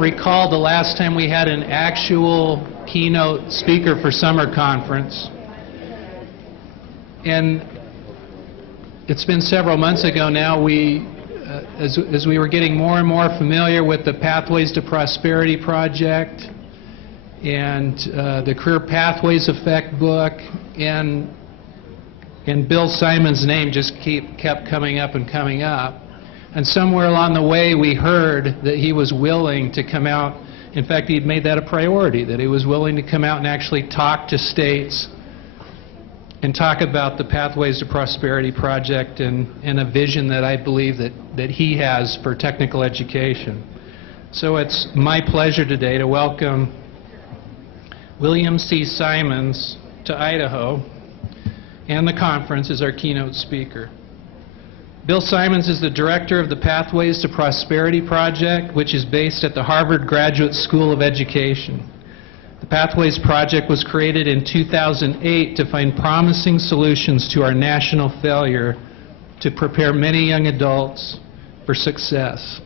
recall the last time we had an actual keynote speaker for summer conference. And it's been several months ago now. As we were getting more and more familiar with the Pathways to Prosperity project and the Career Pathways Effect book, and Bill Symonds' name just kept coming up and coming up. And somewhere along the way we heard that he was willing to come out. In fact, he'd made that a priority, that he was willing to come out and actually talk to states and talk about the Pathways to Prosperity project and a vision that I believe that he has for technical education. So it's my pleasure today to welcome William C. Symonds to Idaho and the conference as our keynote speaker. Bill Symonds is the director of the Pathways to Prosperity project, which is based at the Harvard Graduate School of Education. The Pathways project was created in 2008 to find promising solutions to our national failure to prepare many young adults for success.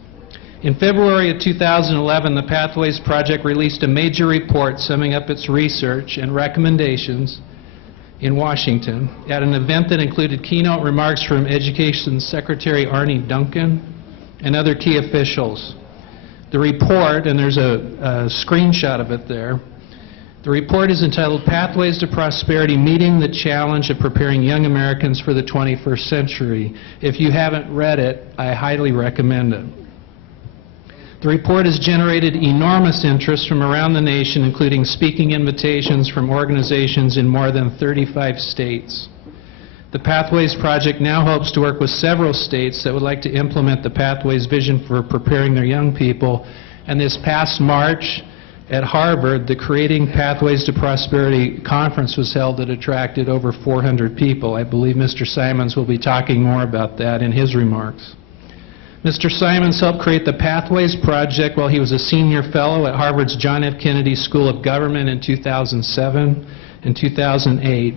In February of 2011, the Pathways project released a major report summing up its research and recommendations in Washington at an event that included keynote remarks from Education Secretary Arne Duncan and other key officials. The report, and there's a screenshot of it there, the report is entitled Pathways to Prosperity, Meeting the Challenge of Preparing Young Americans for the 21st Century. If you haven't read it, I highly recommend it. The report has generated enormous interest from around the nation, including speaking invitations from organizations in more than 35 states. The Pathways project now hopes to work with several states that would like to implement the Pathways vision for preparing their young people. And this past March at Harvard, the Creating Pathways to Prosperity conference was held that attracted over 400 people. I believe Mr. Symonds will be talking more about that in his remarks. Mr. Symonds helped create the Pathways project while he was a senior fellow at Harvard's John F. Kennedy School of Government in 2007 and 2008.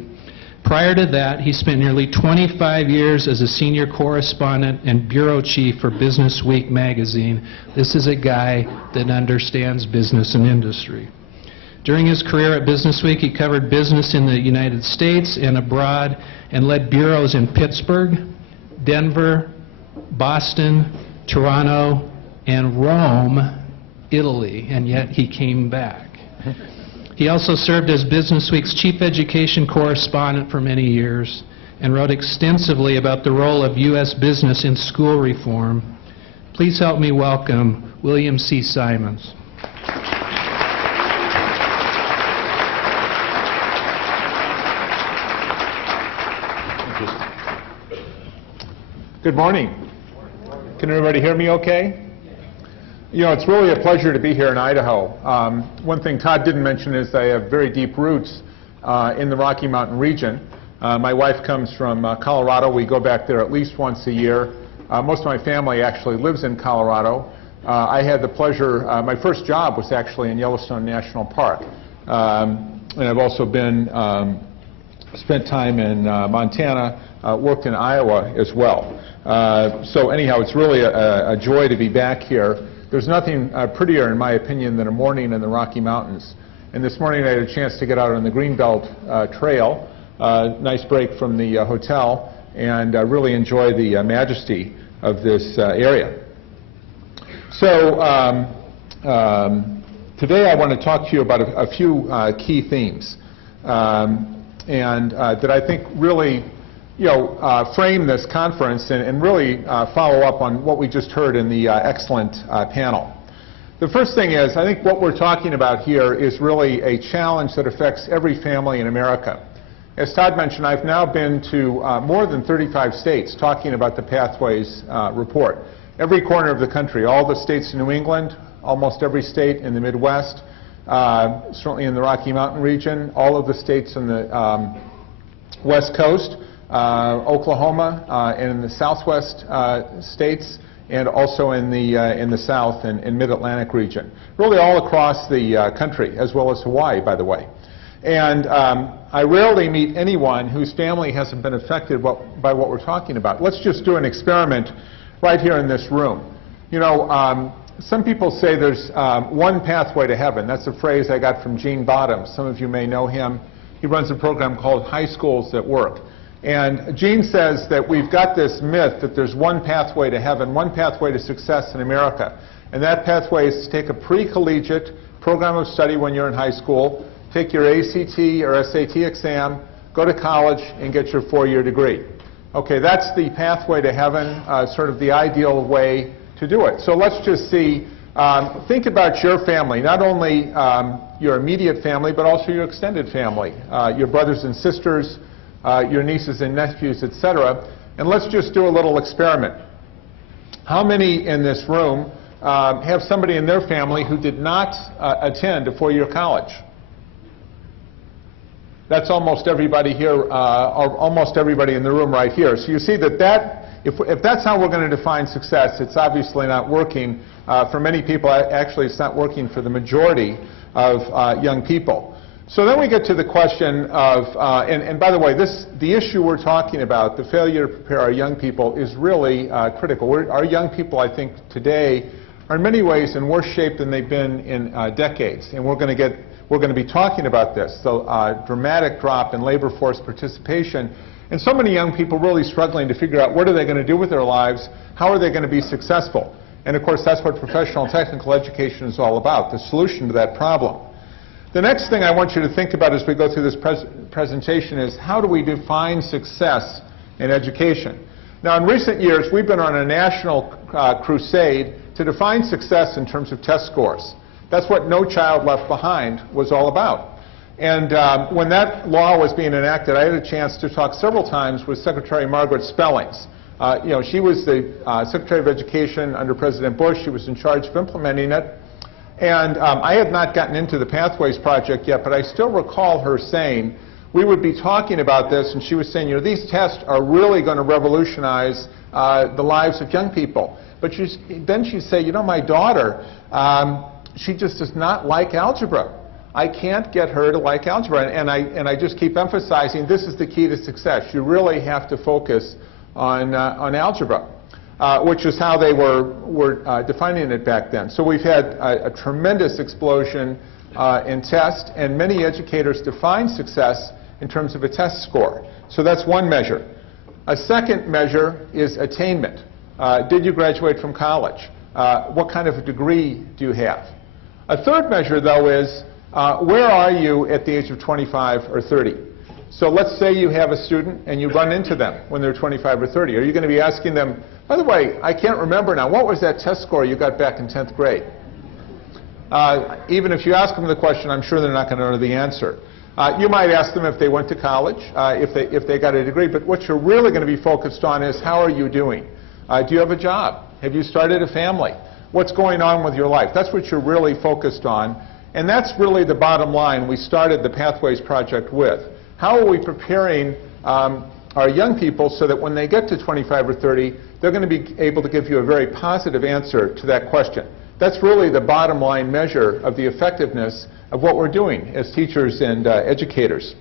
Prior to that, he spent nearly 25 years as a senior correspondent and bureau chief for Business Week magazine. This is a guy that understands business and industry. During his career at Business Week, he covered business in the United States and abroad and led bureaus in Pittsburgh, Denver, Boston, Toronto, and Rome, Italy, and yet he came back. He also served as Business Week's chief education correspondent for many years and wrote extensively about the role of U.S. business in school reform. Please help me welcome William C. Symonds. Good morning. Can everybody hear me okay? You know, it's really a pleasure to be here in Idaho. One thing Todd didn't mention is I have very deep roots in the Rocky Mountain region. My wife comes from Colorado. We go back there at least once a year. Most of my family actually lives in Colorado. I had the pleasure, my first job was actually in Yellowstone National Park. And I've also spent time in Montana, worked in Iowa as well. So anyhow, it's really a joy to be back here. There's nothing prettier, in my opinion, than a morning in the Rocky Mountains. And this morning I had a chance to get out on the Greenbelt Trail, nice break from the hotel, and really enjoy the majesty of this area. So today I want to talk to you about a few key themes and that I think really frame this conference and really follow up on what we just heard in the excellent panel. The first thing is, I think what we're talking about here is really a challenge that affects every family in America. As Todd mentioned, I've now been to more than 35 states talking about the Pathways report. Every corner of the country, all the states in New England, almost every state in the Midwest, certainly in the Rocky Mountain region, all of the states in the West Coast, Oklahoma, and in the Southwest states, and also in the South and Mid-Atlantic region. Really all across the country, as well as Hawaii, by the way. And I rarely meet anyone whose family hasn't been affected by what we're talking about. Let's just do an experiment right here in this room. You know, some people say there's one pathway to heaven. That's a phrase I got from Gene Bottoms. Some of you may know him. He runs a program called High Schools That Work. And Gene says that we've got this myth that there's one pathway to heaven, one pathway to success in America. And that pathway is to take a pre-collegiate program of study when you're in high school, take your ACT or SAT exam, go to college, and get your 4-year degree. Okay, that's the pathway to heaven, sort of the ideal way to do it. So let's just see, think about your family, not only your immediate family, but also your extended family, your brothers and sisters, your nieces and nephews, etc. And let's just do a little experiment. How many in this room have somebody in their family who did not attend a 4-year college? That's almost everybody here, or almost everybody in the room right here. So you see that if that's how we're going to define success, it's obviously not working for many people. Actually, it's not working for the majority of young people. So then we get to the question of, and by the way, the issue we're talking about, the failure to prepare our young people, is really critical. Our young people, I think, today are in many ways in worse shape than they've been in decades. And we're going to be talking about this, the dramatic drop in labor force participation, and so many young people really struggling to figure out what are they going to do with their lives, how are they going to be successful. And of course, that's what professional and technical education is all about, the solution to that problem. The next thing I want you to think about as we go through this presentation is how do we define success in education? Now, in recent years, we've been on a national crusade to define success in terms of test scores. That's what No Child Left Behind was all about. And when that law was being enacted, I had a chance to talk several times with Secretary Margaret Spellings. She was the Secretary of Education under President Bush. She was in charge of implementing it. And I had not gotten into the Pathways Project yet, but I still recall her saying, we would be talking about this, and she was saying, these tests are really going to revolutionize the lives of young people. But then she'd say, my daughter, she just does not like algebra. I can't get her to like algebra. And I just keep emphasizing this is the key to success. You really have to focus on algebra, which is how they were defining it back then. So we've had a tremendous explosion in test, and many educators define success in terms of a test score. So that's one measure. A second measure is attainment. Did you graduate from college? What kind of a degree do you have? A third measure, though, is where are you at the age of 25 or 30? So let's say you have a student and you run into them when they're 25 or 30. Are you going to be asking them, by the way, I can't remember now, what was that test score you got back in 10th grade? Even if you ask them the question, I'm sure they're not going to know the answer. You might ask them if they went to college, if they got a degree, but what you're really going to be focused on is how are you doing? Do you have a job? Have you started a family? What's going on with your life? That's what you're really focused on. And that's really the bottom line we started the Pathways Project with. How are we preparing our young people so that when they get to 25 or 30, they're going to be able to give you a very positive answer to that question? That's really the bottom line measure of the effectiveness of what we're doing as teachers and educators.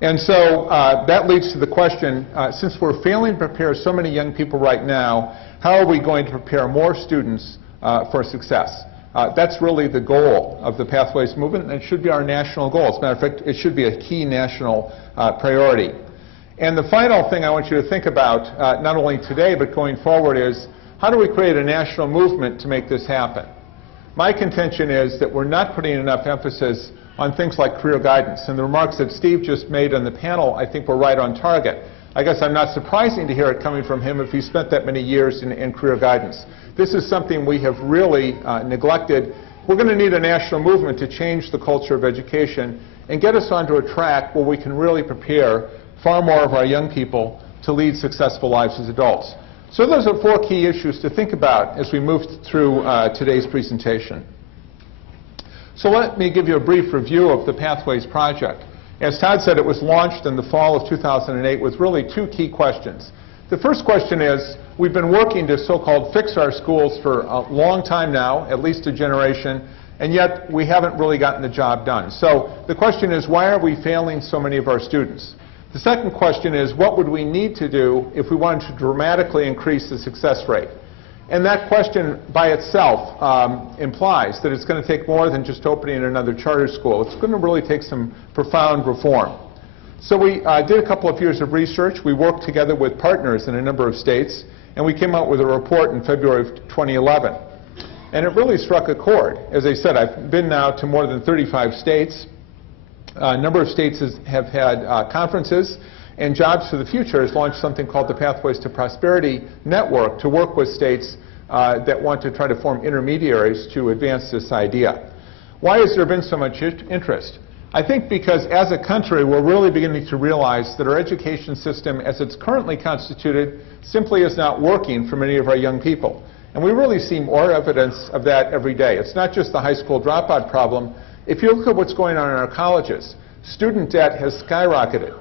And so that leads to the question, since we're failing to prepare so many young people right now, how are we going to prepare more students for success? That's really the goal of the Pathways movement, and it should be our national goal. As a matter of fact, it should be a key national priority. And the final thing I want you to think about, not only today but going forward, is how do we create a national movement to make this happen? My contention is that we're not putting enough emphasis on things like career guidance. And the remarks that Steve just made on the panel, I think, were right on target. I guess I'm not surprising to hear it coming from him if he spent that many years in career guidance. This is something we have really neglected. We're going to need a national movement to change the culture of education and get us onto a track where we can really prepare far more of our young people to lead successful lives as adults. So those are 4 key issues to think about as we move through today's presentation. So let me give you a brief review of the Pathways Project. As Todd said, it was launched in the fall of 2008 with really 2 key questions. The first question is, we've been working to so-called fix our schools for a long time now, at least a generation, and yet we haven't really gotten the job done. So the question is, why are we failing so many of our students? The second question is, what would we need to do if we wanted to dramatically increase the success rate? And that question by itself implies that it's going to take more than just opening another charter school. It's going to really take some profound reform. So we did a couple of years of research. We worked together with partners in a number of states, and we came out with a report in February of 2011. And it really struck a chord. As I said, I've been now to more than 35 states. A number of states have had conferences, and Jobs for the Future has launched something called the Pathways to Prosperity Network to work with states that want to try to form intermediaries to advance this idea. Why has there been so much interest? I think because as a country, we're really beginning to realize that our education system, as it's currently constituted, simply is not working for many of our young people. And we really see more evidence of that every day. It's not just the high school dropout problem. If you look at what's going on in our colleges, student debt has skyrocketed.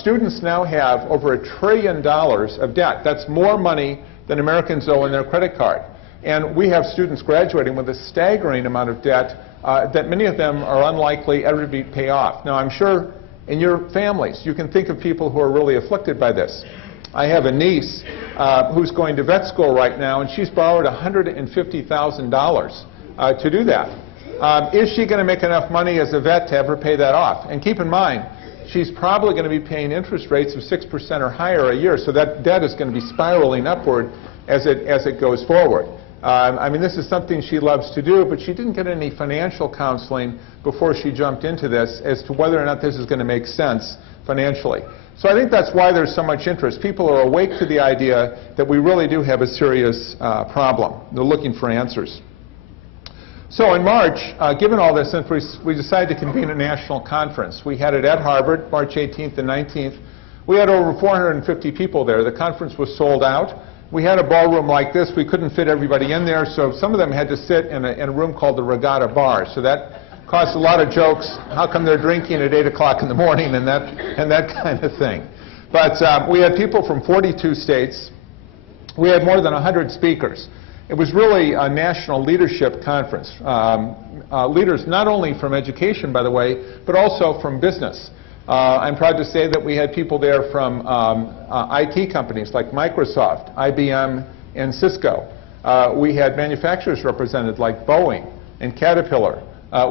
Students now have over $1 trillion of debt. That's more money than Americans owe on their credit card. And we have students graduating with a staggering amount of debt that many of them are unlikely ever to pay off. Now, I'm sure in your families, you can think of people who are really afflicted by this. I have a niece who's going to vet school right now, and she's borrowed $150,000 to do that. Is she going to make enough money as a vet to ever pay that off? And keep in mind, she's probably going to be paying interest rates of 6% or higher a year, so that debt is going to be spiraling upward as it goes forward. I mean, this is something she loves to do, but she didn't get any financial counseling before she jumped into this as to whether or not this is going to make sense financially. So I think that's why there's so much interest. People are awake to the idea that we really do have a serious problem. They're looking for answers. So in March, given all this interest, we decided to convene a national conference. We had it at Harvard, March 18th and 19th. We had over 450 people there. The conference was sold out. We had a ballroom like this. We couldn't fit everybody in there, so some of them had to sit in a room called the Regatta Bar. So that caused a lot of jokes. How come they're drinking at 8 o'clock in the morning and that kind of thing. But we had people from 42 states. We had more than 100 speakers. It was really a national leadership conference. Leaders not only from education, by the way, but also from business. I'm proud to say that we had people there from IT companies like Microsoft, IBM, and Cisco. We had manufacturers represented like Boeing and Caterpillar.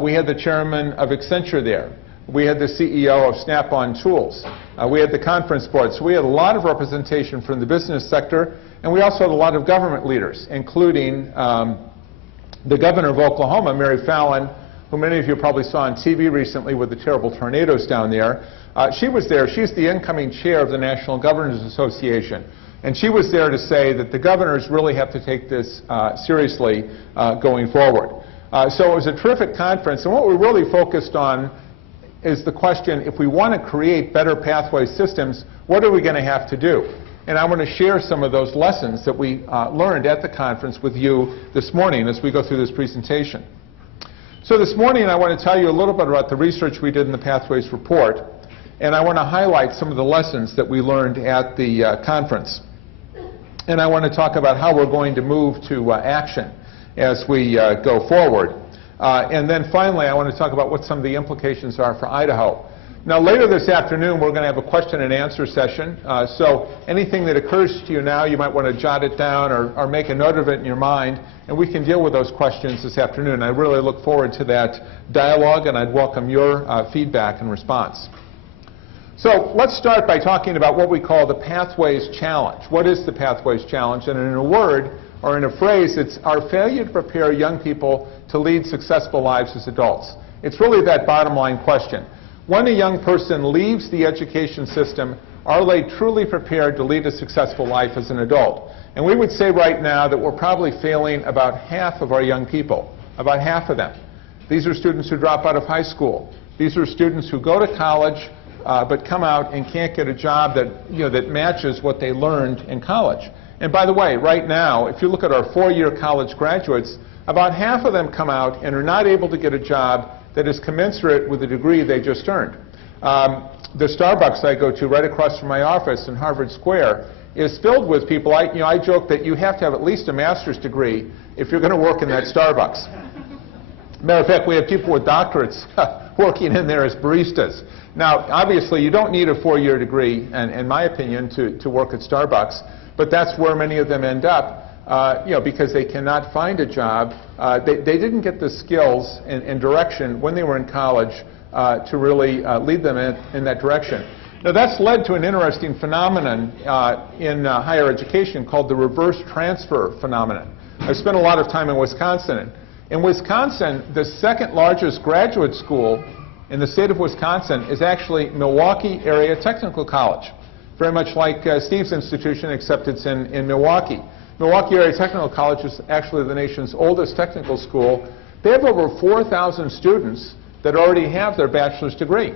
We had the chairman of Accenture there. We had the CEO of Snap-on Tools. We had the conference board. So we had a lot of representation from the business sector, and we also had a lot of government leaders, including the governor of Oklahoma, Mary Fallin, who many of you probably saw on TV recently with the terrible tornadoes down there. She was there. She's the incoming chair of the National Governors Association. And she was there to say that the governors really have to take this seriously going forward. So it was a terrific conference. And what we really focused on is the question, if we want to create better pathway systems, what are we going to have to do? And I want to share some of those lessons that we learned at the conference with you this morning as we go through this presentation. So this morning I want to tell you a little bit about the research we did in the Pathways Report, and I want to highlight some of the lessons that we learned at the conference. And I want to talk about how we're going to move to action as we go forward. And then finally I want to talk about what some of the implications are for Idaho. Now later this afternoon we're going to have a question and answer session, so anything that occurs to you now you might want to jot it down or make a note of it in your mind, and we can deal with those questions this afternoon. I really look forward to that dialogue, and I'd welcome your feedback and response. So let's start by talking about what we call the Pathways Challenge. What is the Pathways Challenge? And in a word, or in a phrase, it's our failure to prepare young people to lead successful lives as adults. It's really that bottom line question. When a young person leaves the education system, are they truly prepared to lead a successful life as an adult? And we would say right now that we're probably failing about half of our young people, about half of them. These are students who drop out of high school. These are students who go to college but come out and can't get a job that matches what they learned in college. And by the way, right now, if you look at our four-year college graduates, about half of them come out and are not able to get a job that is commensurate with the degree they just earned. The Starbucks I go to right across from my office in Harvard Square is filled with people. I joke that you have to have at least a master's degree if you're going to work in that Starbucks. Matter of fact, we have people with doctorates working in there as baristas. Now, obviously, you don't need a four-year degree, in my opinion, to work at Starbucks, but that's where many of them end up. because they cannot find a job. They didn't get the skills and direction when they were in college to really lead them in that direction. Now, that's led to an interesting phenomenon in higher education called the reverse transfer phenomenon. I've spent a lot of time in Wisconsin. In Wisconsin, the second largest graduate school in the state of Wisconsin is actually Milwaukee Area Technical College, very much like Steve's institution, except it's in Milwaukee. Milwaukee Area Technical College is actually the nation's oldest technical school. They have over 4,000 students that already have their bachelor's degree.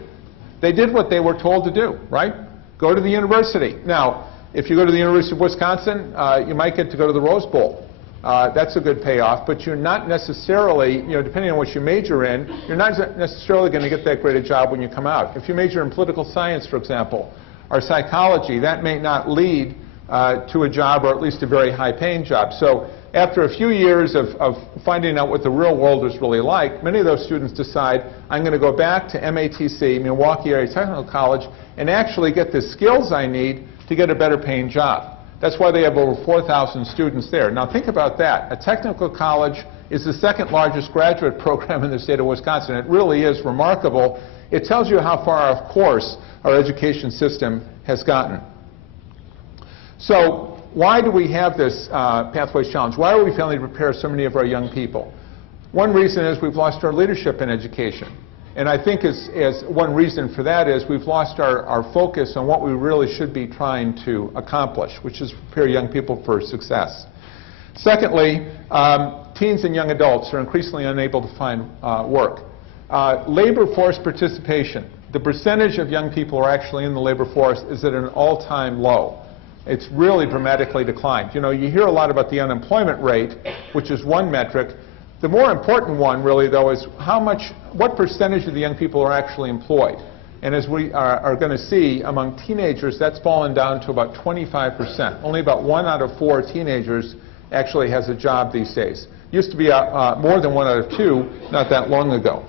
They did what they were told to do, right? Go to the university. Now, if you go to the University of Wisconsin, you might get to go to the Rose Bowl. That's a good payoff, but you're not necessarily, depending on what you major in, you're not necessarily going to get that great a job when you come out. If you major in political science, for example, or psychology, that may not lead to a job, or at least a very high-paying job. So after a few years of finding out what the real world is really like, many of those students decide, I'm going to go back to MATC, Milwaukee Area Technical College, and actually get the skills I need to get a better-paying job. That's why they have over 4,000 students there. Now think about that. A technical college is the second largest graduate program in the state of Wisconsin. It really is remarkable. It tells you how far off course our education system has gotten. So why do we have this Pathways Challenge? Why are we failing to prepare so many of our young people? One reason is we've lost our leadership in education. And I think as one reason for that is we've lost our focus on what we really should be trying to accomplish, which is prepare young people for success. Secondly, teens and young adults are increasingly unable to find work. Labor force participation, the percentage of young people who are actually in the labor force is at an all-time low. It's really dramatically declined. You hear a lot about the unemployment rate, which is one metric. The more important one, really, though, is what percentage of the young people are actually employed. And as we are going to see, among teenagers, that's fallen down to about 25%. Only about 1 out of 4 teenagers actually has a job these days. Used to be more than 1 out of 2 not that long ago.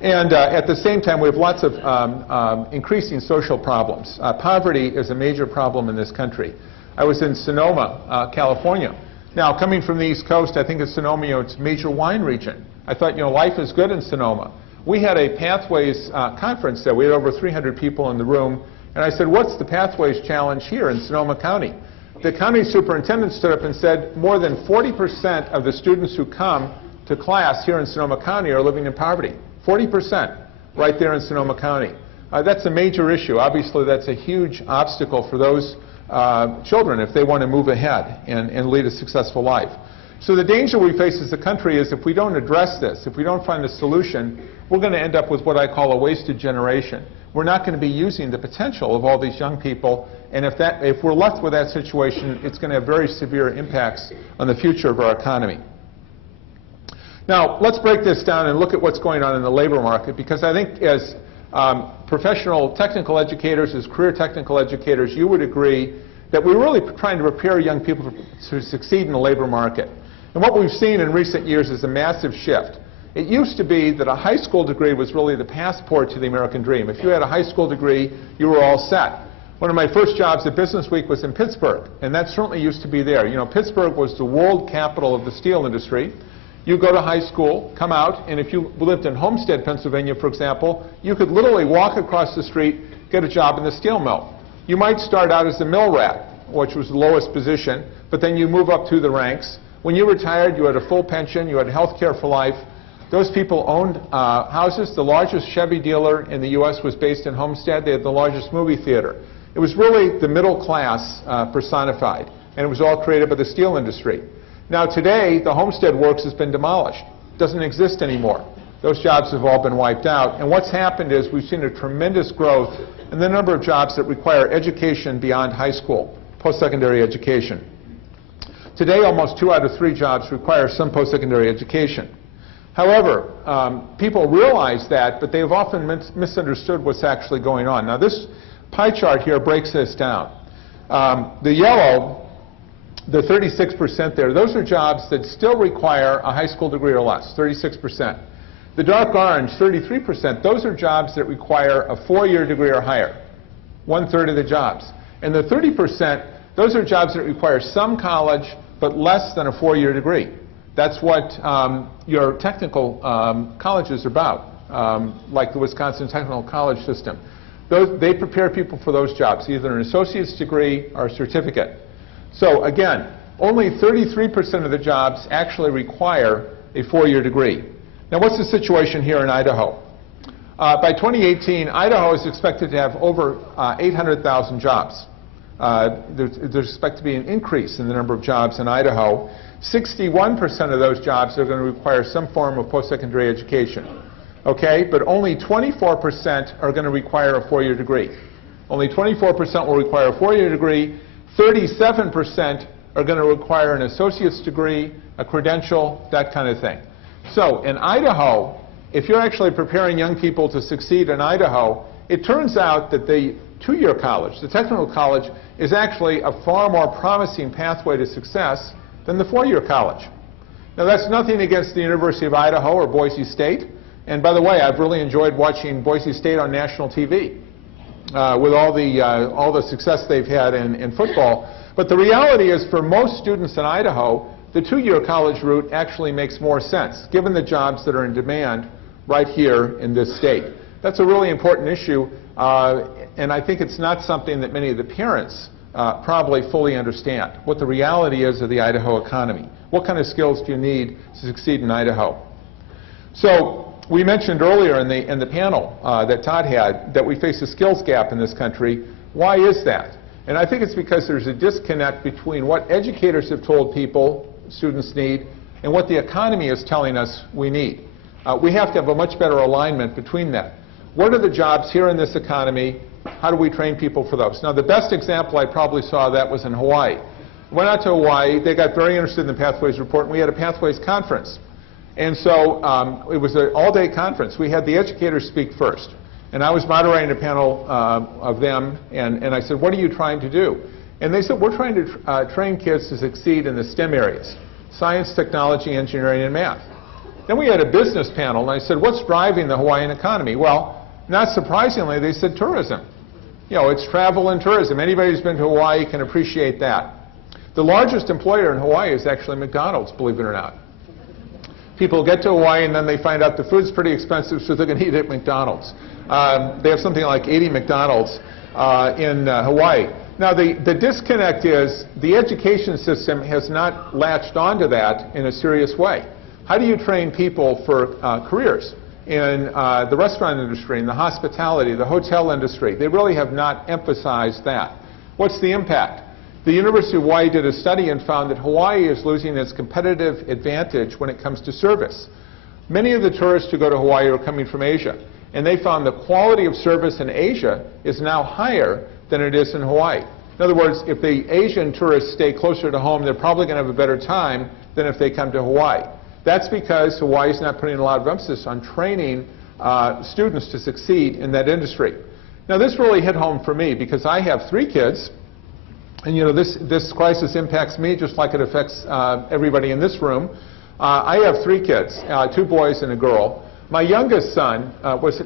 And at the same time, we have lots of increasing social problems. Poverty is a major problem in this country. I was in Sonoma, California. Now, coming from the East Coast, I think of Sonoma, it's a major wine region. I thought, life is good in Sonoma. We had a Pathways conference there. We had over 300 people in the room. And I said, what's the Pathways Challenge here in Sonoma County? The county superintendent stood up and said, more than 40% of the students who come to class here in Sonoma County are living in poverty. 40% right there in Sonoma County. That's a major issue. Obviously, that's a huge obstacle for those children if they want to move ahead and lead a successful life. So the danger we face as a country is if we don't address this, if we don't find a solution, we're going to end up with what I call a wasted generation. We're not going to be using the potential of all these young people, and if we're left with that situation, it's going to have very severe impacts on the future of our economy. Now, let's break this down and look at what's going on in the labor market, because I think as professional technical educators, as career technical educators, you would agree that we're really trying to prepare young people to succeed in the labor market. And what we've seen in recent years is a massive shift. It used to be that a high school degree was really the passport to the American dream. If you had a high school degree, you were all set. One of my first jobs at Business Week was in Pittsburgh, and that certainly used to be there. Pittsburgh was the world capital of the steel industry. You go to high school, come out, and if you lived in Homestead, Pennsylvania, for example, you could literally walk across the street, get a job in the steel mill. You might start out as a mill rat, which was the lowest position, but then you move up through the ranks. When you retired, you had a full pension, you had health care for life. Those people owned houses. The largest Chevy dealer in the U.S. was based in Homestead. They had the largest movie theater. It was really the middle class personified, and it was all created by the steel industry. Now today, the Homestead Works has been demolished. It doesn't exist anymore. Those jobs have all been wiped out. And what's happened is we've seen a tremendous growth in the number of jobs that require education beyond high school, post-secondary education. Today, almost 2 out of 3 jobs require some post-secondary education. However, people realize that, but they've often misunderstood what's actually going on. Now, this pie chart here breaks this down. The yellow, the 36% there, those are jobs that still require a high school degree or less, 36%. The dark orange, 33%, those are jobs that require a 4-year degree or higher, 1/3 of the jobs. And the 30%, Those are jobs that require some college, but less than a 4-year degree. That's what your technical colleges are about, like the Wisconsin Technical College system. They prepare people for those jobs, either an associate's degree or a certificate. So again, only 33% of the jobs actually require a 4-year degree. Now, what's the situation here in Idaho? By 2018, Idaho is expected to have over 800,000 jobs. There's expected to be an increase in the number of jobs in Idaho. 61% of those jobs are going to require some form of post-secondary education. Okay? But only 24% are going to require a 4-year degree. Only 24% will require a 4-year degree. 37% are going to require an associate's degree, a credential, that kind of thing. So in Idaho, if you're actually preparing young people to succeed in Idaho, it turns out that the 2-year college, the technical college, is actually a far more promising pathway to success than the 4-year college. Now, that's nothing against the University of Idaho or Boise State. And by the way, I've really enjoyed watching Boise State on national TV with all the success they've had in football. But the reality is, for most students in Idaho, the 2-year college route actually makes more sense, given the jobs that are in demand right here in this state. That's a really important issue, and I think it's not something that many of the parents probably fully understand, what the reality is of the Idaho economy. What kind of skills do you need to succeed in Idaho? So we mentioned earlier in the panel that Todd had that we face a skills gap in this country. Why is that? And I think it's because there's a disconnect between what educators have told people students need and what the economy is telling us we need. We have to have a much better alignment between that. What are the jobs here in this economy? How do we train people for those? Now, the best example I probably saw of that was in Hawaii. I went out to Hawaii. They got very interested in the Pathways report, and we had a Pathways conference. And so it was an all-day conference. We had the educators speak first. And I was moderating a panel of them, and I said, what are you trying to do? And they said, we're trying to train kids to succeed in the STEM areas, science, technology, engineering, and math. Then we had a business panel, and I said, what's driving the Hawaiian economy? Well, not surprisingly, they said tourism. You know, it's travel and tourism. Anybody who's been to Hawaii can appreciate that. The largest employer in Hawaii is actually McDonald's, believe it or not. People get to Hawaii, and then they find out the food's pretty expensive, so they're going to eat at McDonald's. They have something like 80 McDonald's in Hawaii. Now, the disconnect is the education system has not latched onto that in a serious way. How do you train people for careers in the restaurant industry, in the hospitality, the hotel industry? They really have not emphasized that. What's the impact? The University of Hawaii did a study and found that Hawaii is losing its competitive advantage when it comes to service. Many of the tourists who go to Hawaii are coming from Asia, and they found the quality of service in Asia is now higher than it is in Hawaii. In other words, if the Asian tourists stay closer to home, they're probably going to have a better time than if they come to Hawaii. That's because Hawaii is not putting a lot of emphasis on training students to succeed in that industry. Now, this really hit home for me because I have 3 kids. And you know, this crisis impacts me just like it affects everybody in this room. I have 3 kids, 2 boys and a girl. My youngest son,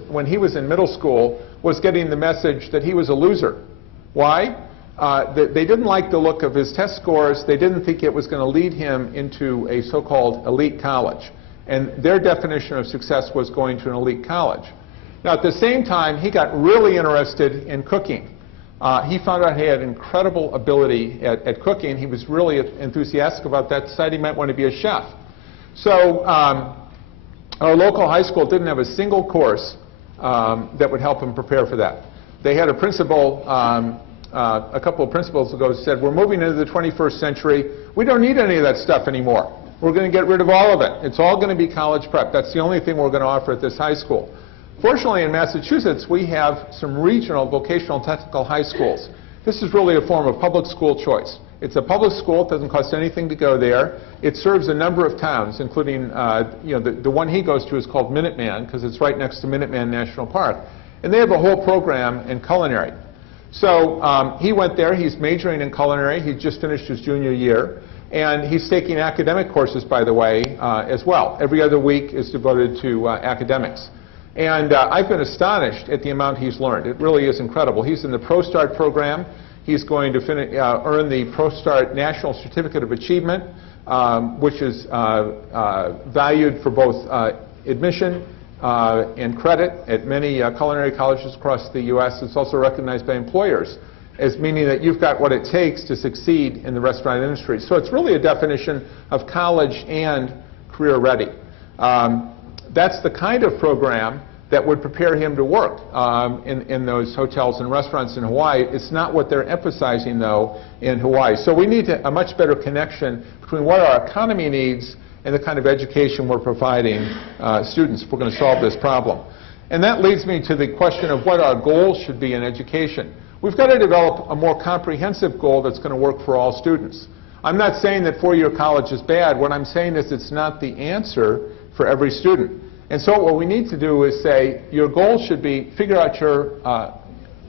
when he was in middle school, was getting the message that he was a loser. Why? They didn't like the look of his test scores. They didn't think it was going to lead him into a so-called elite college. And their definition of success was going to an elite college. Now, at the same time, he got really interested in cooking. He found out he had incredible ability at cooking. He was really enthusiastic about that, decided he might want to be a chef. So our local high school didn't have a single course that would help him prepare for that. They had a principal, a couple of principals ago said, we're moving into the 21st century. We don't need any of that stuff anymore. We're going to get rid of all of it. It's all going to be college prep. That's the only thing we're going to offer at this high school. Fortunately, in Massachusetts, we have some regional vocational technical high schools. This is really a form of public school choice. It's a public school. It doesn't cost anything to go there. It serves a number of towns, including the one he goes to is called Minuteman, because it's right next to Minuteman National Park. And they have a whole program in culinary. So he went there. He's majoring in culinary. He just finished his junior year. And he's taking academic courses, by the way, as well. Every other week is devoted to academics. And I've been astonished at the amount he's learned. It really is incredible. He's in the ProStart program. He's going to earn the ProStart National Certificate of Achievement, which is valued for both admission and credit at many culinary colleges across the U.S. It's also recognized by employers as meaning that you've got what it takes to succeed in the restaurant industry. So it's really a definition of college and career ready. That's the kind of program that would prepare him to work in those hotels and restaurants in Hawaii. It's not what they're emphasizing, though, in Hawaii. So we need a much better connection between what our economy needs and the kind of education we're providing students if we're going to solve this problem. And that leads me to the question of what our goals should be in education. We've got to develop a more comprehensive goal that's going to work for all students. I'm not saying that four-year college is bad. What I'm saying is it's not the answer for every student. And so what we need to do is say your goal should be figure out your,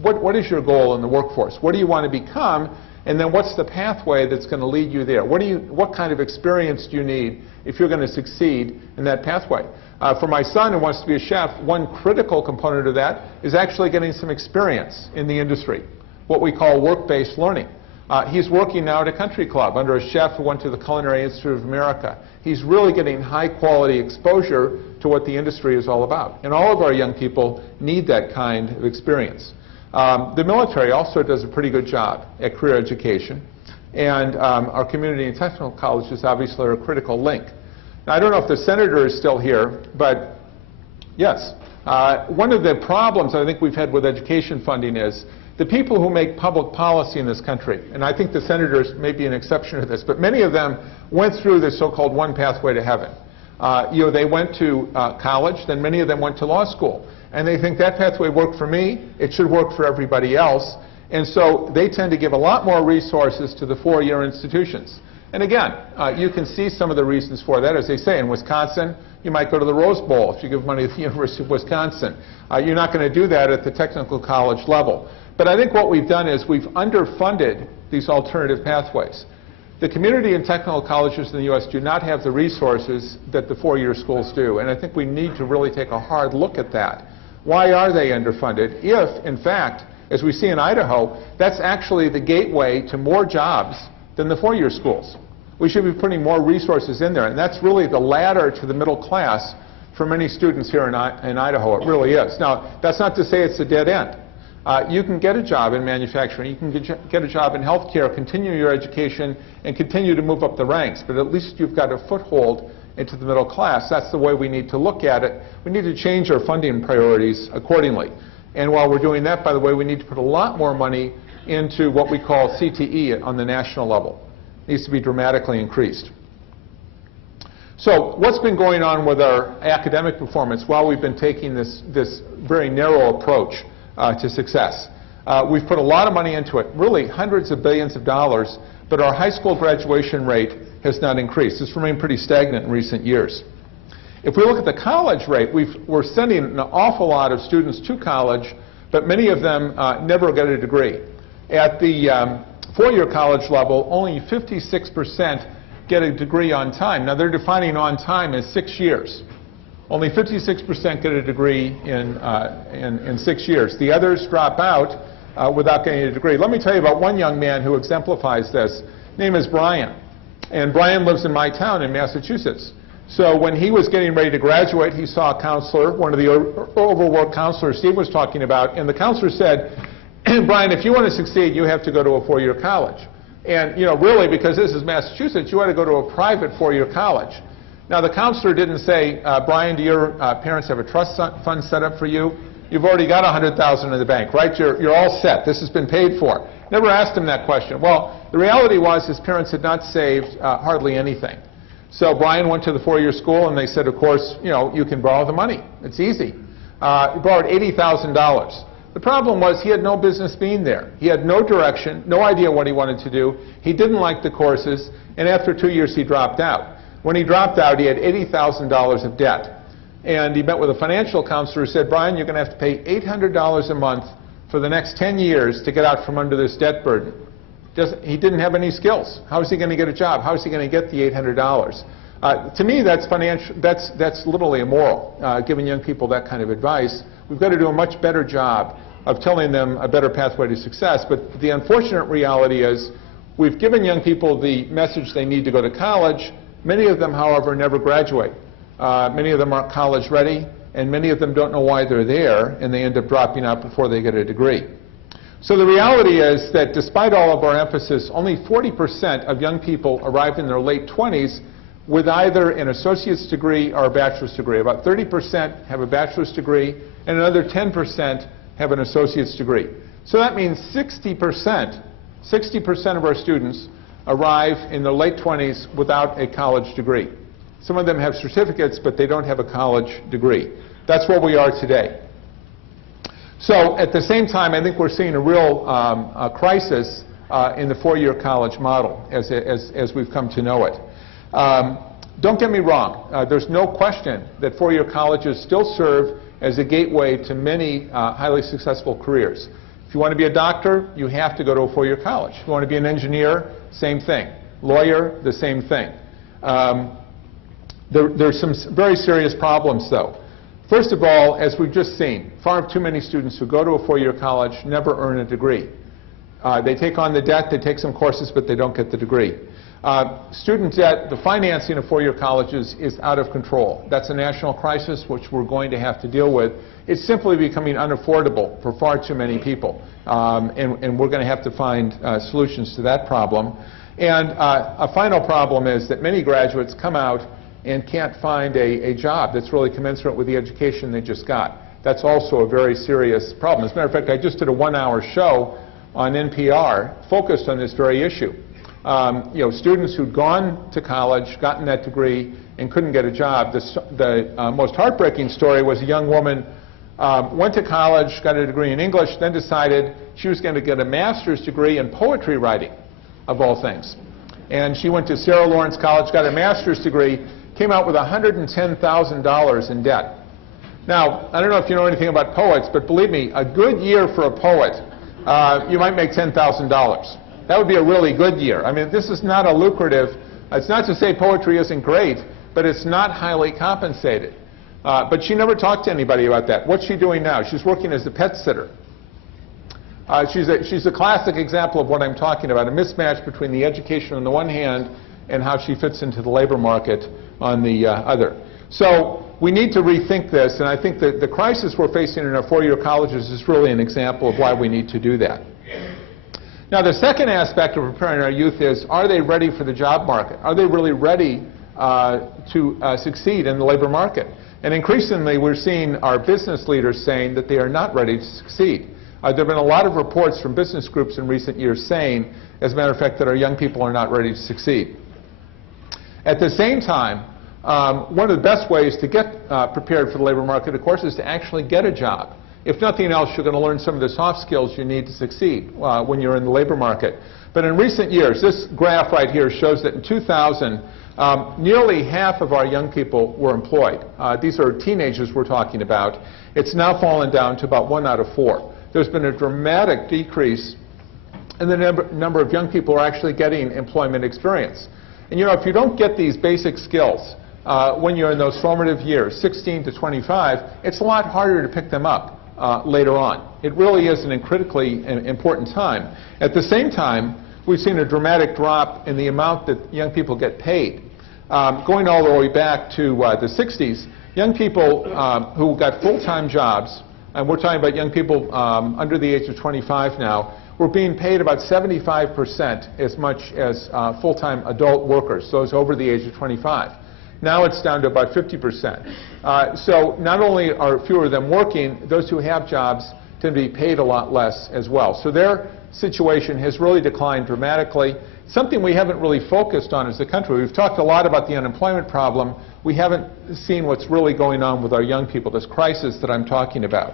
what is your goal in the workforce? What do you want to become? And then what's the pathway that's going to lead you there? What kind of experience do you need if you're going to succeed in that pathway? For my son who wants to be a chef, one critical component of that is actually getting some experience in the industry, what we call work-based learning. He's working now at a country club under a chef who went to the Culinary Institute of America. He's really getting high-quality exposure to what the industry is all about. And all of our young people need that kind of experience. The military also does a pretty good job at career education. And our community and technical colleges obviously are a critical link. Now, I don't know if the senator is still here, but yes. One of the problems I think we've had with education funding is the people who make public policy in this country, and I think the senators may be an exception to this, but many of them went through the so-called one pathway to heaven. They went to college, then many of them went to law school. And they think that pathway worked for me, it should work for everybody else. And so they tend to give a lot more resources to the four-year institutions. And again, you can see some of the reasons for that. As they say, in Wisconsin, you might go to the Rose Bowl if you give money to the University of Wisconsin. You're not going to do that at the technical college level. But I think what we've done is we've underfunded these alternative pathways. The community and technical colleges in the U.S. do not have the resources that the four-year schools do. And I think we need to really take a hard look at that. Why are they underfunded if, in fact, as we see in Idaho, that's actually the gateway to more jobs than the four-year schools? We should be putting more resources in there. And that's really the ladder to the middle class for many students here in Idaho. It really is. Now, that's not to say it's a dead end. You can get a job in manufacturing, you can get a job in healthcare, continue your education, and continue to move up the ranks. But at least you've got a foothold into the middle class. That's the way we need to look at it. We need to change our funding priorities accordingly. And while we're doing that, by the way, we need to put a lot more money into what we call CTE on the national level. It needs to be dramatically increased. So what's been going on with our academic performance while we've been taking this very narrow approach to success? We've put a lot of money into it, really hundreds of billions of dollars, but our high school graduation rate has not increased. It's remained pretty stagnant in recent years. If we look at the college rate, we're sending an awful lot of students to college, but many of them never get a degree. At the four-year college level, only 56% get a degree on time. Now, they're defining on time as 6 years. Only 56% get a degree in 6 years. The others drop out without getting a degree. Let me tell you about one young man who exemplifies this. His name is Brian. And Brian lives in my town in Massachusetts. So when he was getting ready to graduate, he saw a counselor, one of the overworked counselors Steve was talking about, and the counselor said, Brian, if you want to succeed, you have to go to a four-year college. And, really, because this is Massachusetts, you ought to go to a private four-year college. Now, the counselor didn't say, Brian, do your parents have a trust fund set up for you? You've already got $100,000 in the bank, right? You're all set. This has been paid for. Never asked him that question. Well, the reality was his parents had not saved hardly anything. So Brian went to the four-year school, and they said, of course, you can borrow the money. It's easy. He borrowed $80,000. The problem was he had no business being there. He had no direction, no idea what he wanted to do. He didn't like the courses, and after 2 years, he dropped out. When he dropped out, he had $80,000 of debt. And he met with a financial counselor who said, Brian, you're going to have to pay $800 a month for the next 10 years to get out from under this debt burden. He didn't have any skills. How is he going to get a job? How is he going to get the $800? To me, that's literally immoral, giving young people that kind of advice. We've got to do a much better job of telling them a better pathway to success. But the unfortunate reality is we've given young people the message they need to go to college. Many of them, however, never graduate. Many of them aren't college ready, and many of them don't know why they're there, and they end up dropping out before they get a degree. So the reality is that despite all of our emphasis, only 40% of young people arrive in their late 20s with either an associate's degree or a bachelor's degree. About 30% have a bachelor's degree, and another 10% have an associate's degree. So that means 60% of our students arrive in their late 20s without a college degree. Some of them have certificates, but they don't have a college degree. That's where we are today. So at the same time, I think we're seeing a real crisis in the four-year college model as we've come to know it. Don't get me wrong. There's no question that four-year colleges still serve as a gateway to many highly successful careers. If you want to be a doctor, you have to go to a four-year college. If you want to be an engineer, same thing. Lawyer, the same thing. There's some very serious problems, though. First of all, as we've just seen, far too many students who go to a four-year college never earn a degree. They take on the debt, they take some courses, but they don't get the degree. Student debt, the financing of four-year colleges is out of control. That's a national crisis which we're going to have to deal with. It's simply becoming unaffordable for far too many people, and we're going to have to find solutions to that problem. And a final problem is that many graduates come out and can't find a job that's really commensurate with the education they just got. That's also a very serious problem. As a matter of fact, I just did a one-hour show on NPR focused on this very issue. Students who'd gone to college, gotten that degree, and couldn't get a job. The most heartbreaking story was a young woman went to college, got a degree in English, then decided she was going to get a master's degree in poetry writing, of all things. And she went to Sarah Lawrence College, got a master's degree, came out with $110,000 in debt. Now, I don't know if you know anything about poets, but believe me, a good year for a poet, you might make $10,000. That would be a really good year. I mean, this is not a lucrative, it's not to say poetry isn't great, but it's not highly compensated. But she never talked to anybody about that. What's she doing now? She's working as a pet sitter. She's a classic example of what I'm talking about, a mismatch between the education on the one hand and how she fits into the labor market on the other. So we need to rethink this, and I think that the crisis we're facing in our four-year colleges is really an example of why we need to do that. Now, the second aspect of preparing our youth is, are they ready for the job market? Are they really ready to succeed in the labor market? And increasingly, we're seeing our business leaders saying that they are not ready to succeed. There have been a lot of reports from business groups in recent years saying, as a matter of fact, that our young people are not ready to succeed. At the same time, one of the best ways to get prepared for the labor market, of course, is to actually get a job. If nothing else, you're going to learn some of the soft skills you need to succeed when you're in the labor market. But in recent years, this graph right here shows that in 2000, nearly half of our young people were employed. These are teenagers we're talking about. It's now fallen down to about 1 out of 4. There's been a dramatic decrease in the number of young people who are actually getting employment experience. And if you don't get these basic skills when you're in those formative years, 16 to 25, it's a lot harder to pick them up later on. It really is an critically important time. At the same time, we've seen a dramatic drop in the amount that young people get paid. Going all the way back to the 60s, young people who got full-time jobs, and we're talking about young people under the age of 25 now, were being paid about 75% as much as full-time adult workers, those over the age of 25. Now it's down to about 50%. So not only are fewer of them working, those who have jobs tend to be paid a lot less as well. So their situation has really declined dramatically. Something we haven't really focused on as a country. We've talked a lot about the unemployment problem. We haven't seen what's really going on with our young people, this crisis that I'm talking about.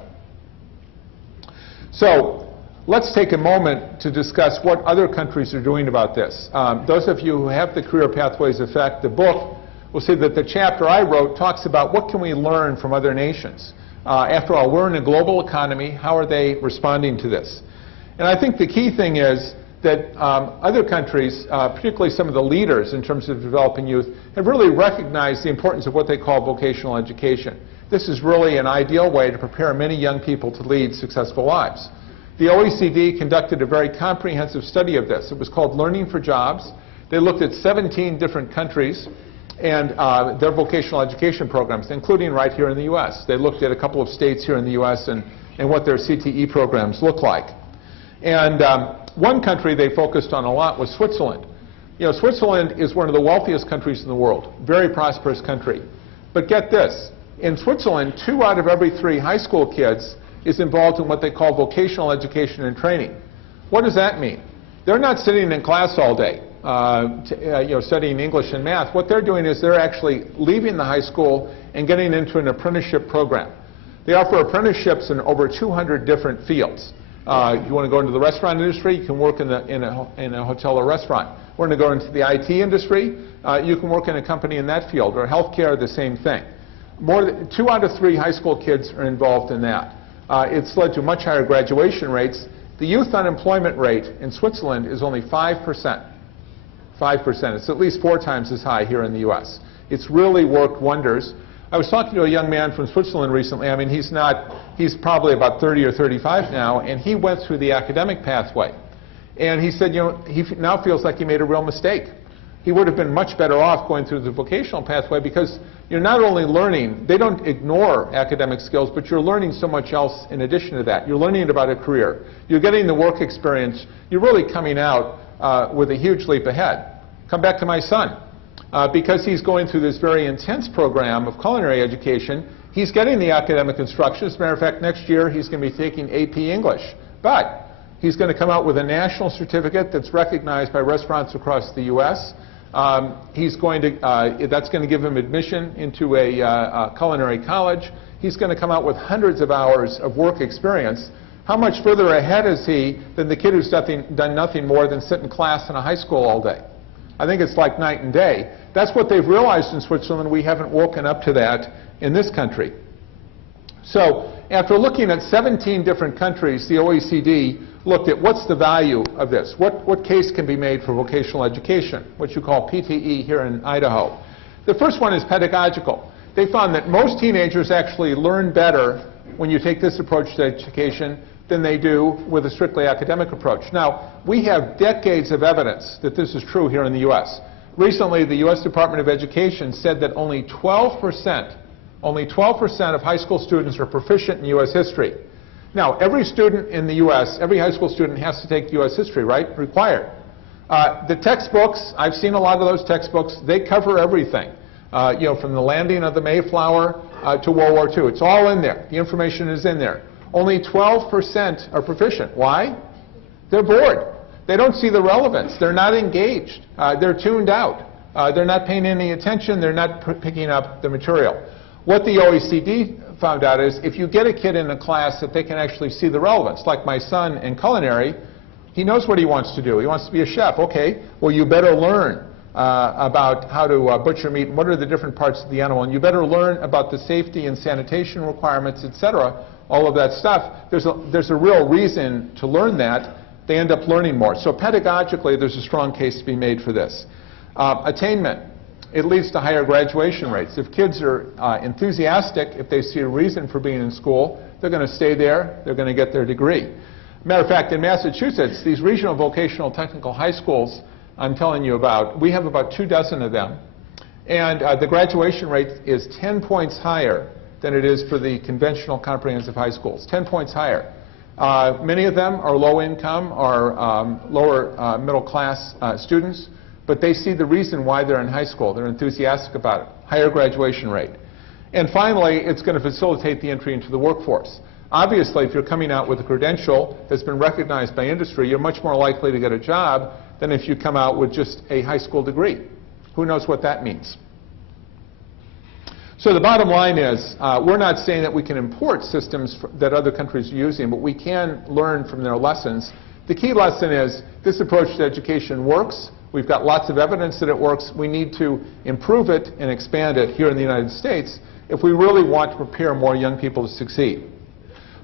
So let's take a moment to discuss what other countries are doing about this. Those of you who have the Career Pathways Effect, the book, will see that the chapter I wrote talks about what can we learn from other nations. After all, we're in a global economy. How are they responding to this? And I think the key thing is that other countries, particularly some of the leaders in terms of developing youth, have really recognized the importance of what they call vocational education. This is really an ideal way to prepare many young people to lead successful lives. The OECD conducted a very comprehensive study of this. It was called Learning for Jobs. They looked at 17 different countries and their vocational education programs, including right here in the U.S. They looked at a couple of states here in the U.S. and what their CTE programs look like. And one country they focused on a lot was Switzerland. You know, Switzerland is one of the wealthiest countries in the world, very prosperous country. But get this, in Switzerland, 2 out of every 3 high school kids is involved in what they call vocational education and training. What does that mean? They're not sitting in class all day, studying English and math. What they're doing is they're actually leaving the high school and getting into an apprenticeship program. They offer apprenticeships in over 200 different fields. You want to go into the restaurant industry, you can work in a hotel or restaurant. We're going to go into the IT industry, you can work in a company in that field, or healthcare, the same thing. 2 out of 3 high school kids are involved in that. It's led to much higher graduation rates. The youth unemployment rate in Switzerland is only 5%. 5%. It's at least 4 times as high here in the U.S. It's really worked wonders. I was talking to a young man from Switzerland recently. I mean, he's probably about 30 or 35 now, and he went through the academic pathway. And he said, you know, he now feels like he made a real mistake. He would have been much better off going through the vocational pathway because you're not only learning, they don't ignore academic skills, but you're learning so much else in addition to that. You're learning about a career. You're getting the work experience. You're really coming out with a huge leap ahead. Come back to my son. Because he's going through this very intense program of culinary education, he's getting the academic instruction. As a matter of fact, next year he's going to be taking AP English. But he's going to come out with a national certificate that's recognized by restaurants across the U.S. That's going to give him admission into a culinary college. He's going to come out with hundreds of hours of work experience. How much further ahead is he than the kid who's done nothing more than sit in class in a high school all day? I think it's like night and day. That's what they've realized in Switzerland. We haven't woken up to that in this country. So after looking at 17 different countries, the OECD looked at what's the value of this. What case can be made for vocational education, what you call PTE here in Idaho. The first one is pedagogical. They found that most teenagers actually learn better when you take this approach to education than they do with a strictly academic approach. Now, we have decades of evidence that this is true here in the U.S. Recently, the U.S. Department of Education said that only 12% of high school students are proficient in U.S. history. Now, every student in the U.S., every high school student has to take U.S. history, right? Required. The textbooks, I've seen a lot of those textbooks, they cover everything. From the landing of the Mayflower to World War II. It's all in there. The information is in there. Only 12% are proficient. Why? They're bored. They don't see the relevance. They're not engaged. They're tuned out. They're not paying any attention. They're not picking up the material. What the OECD found out is if you get a kid in a class that they can actually see the relevance, like my son in culinary, he knows what he wants to do. He wants to be a chef. Okay, well, you better learn about how to butcher meat and what are the different parts of the animal. And you better learn about the safety and sanitation requirements, etc., all of that stuff. There's a real reason to learn that. They end up learning more. So pedagogically, there's a strong case to be made for this. Attainment. It leads to higher graduation rates. If kids are enthusiastic, if they see a reason for being in school, they're going to stay there. They're going to get their degree. Matter of fact, in Massachusetts, these regional vocational technical high schools I'm telling you about, we have about 24 of them. And the graduation rate is 10 points higher than it is for the conventional comprehensive high schools. 10 points higher. Many of them are low income or lower middle class students, but they see the reason why they're in high school. They're enthusiastic about it. Higher graduation rate. And finally, it's going to facilitate the entry into the workforce. Obviously, if you're coming out with a credential that's been recognized by industry, you're much more likely to get a job than if you come out with just a high school degree. Who knows what that means? So the bottom line is, we're not saying that we can import systems that other countries are using, but we can learn from their lessons. The key lesson is, this approach to education works. We've got lots of evidence that it works. We need to improve it and expand it here in the United States if we really want to prepare more young people to succeed.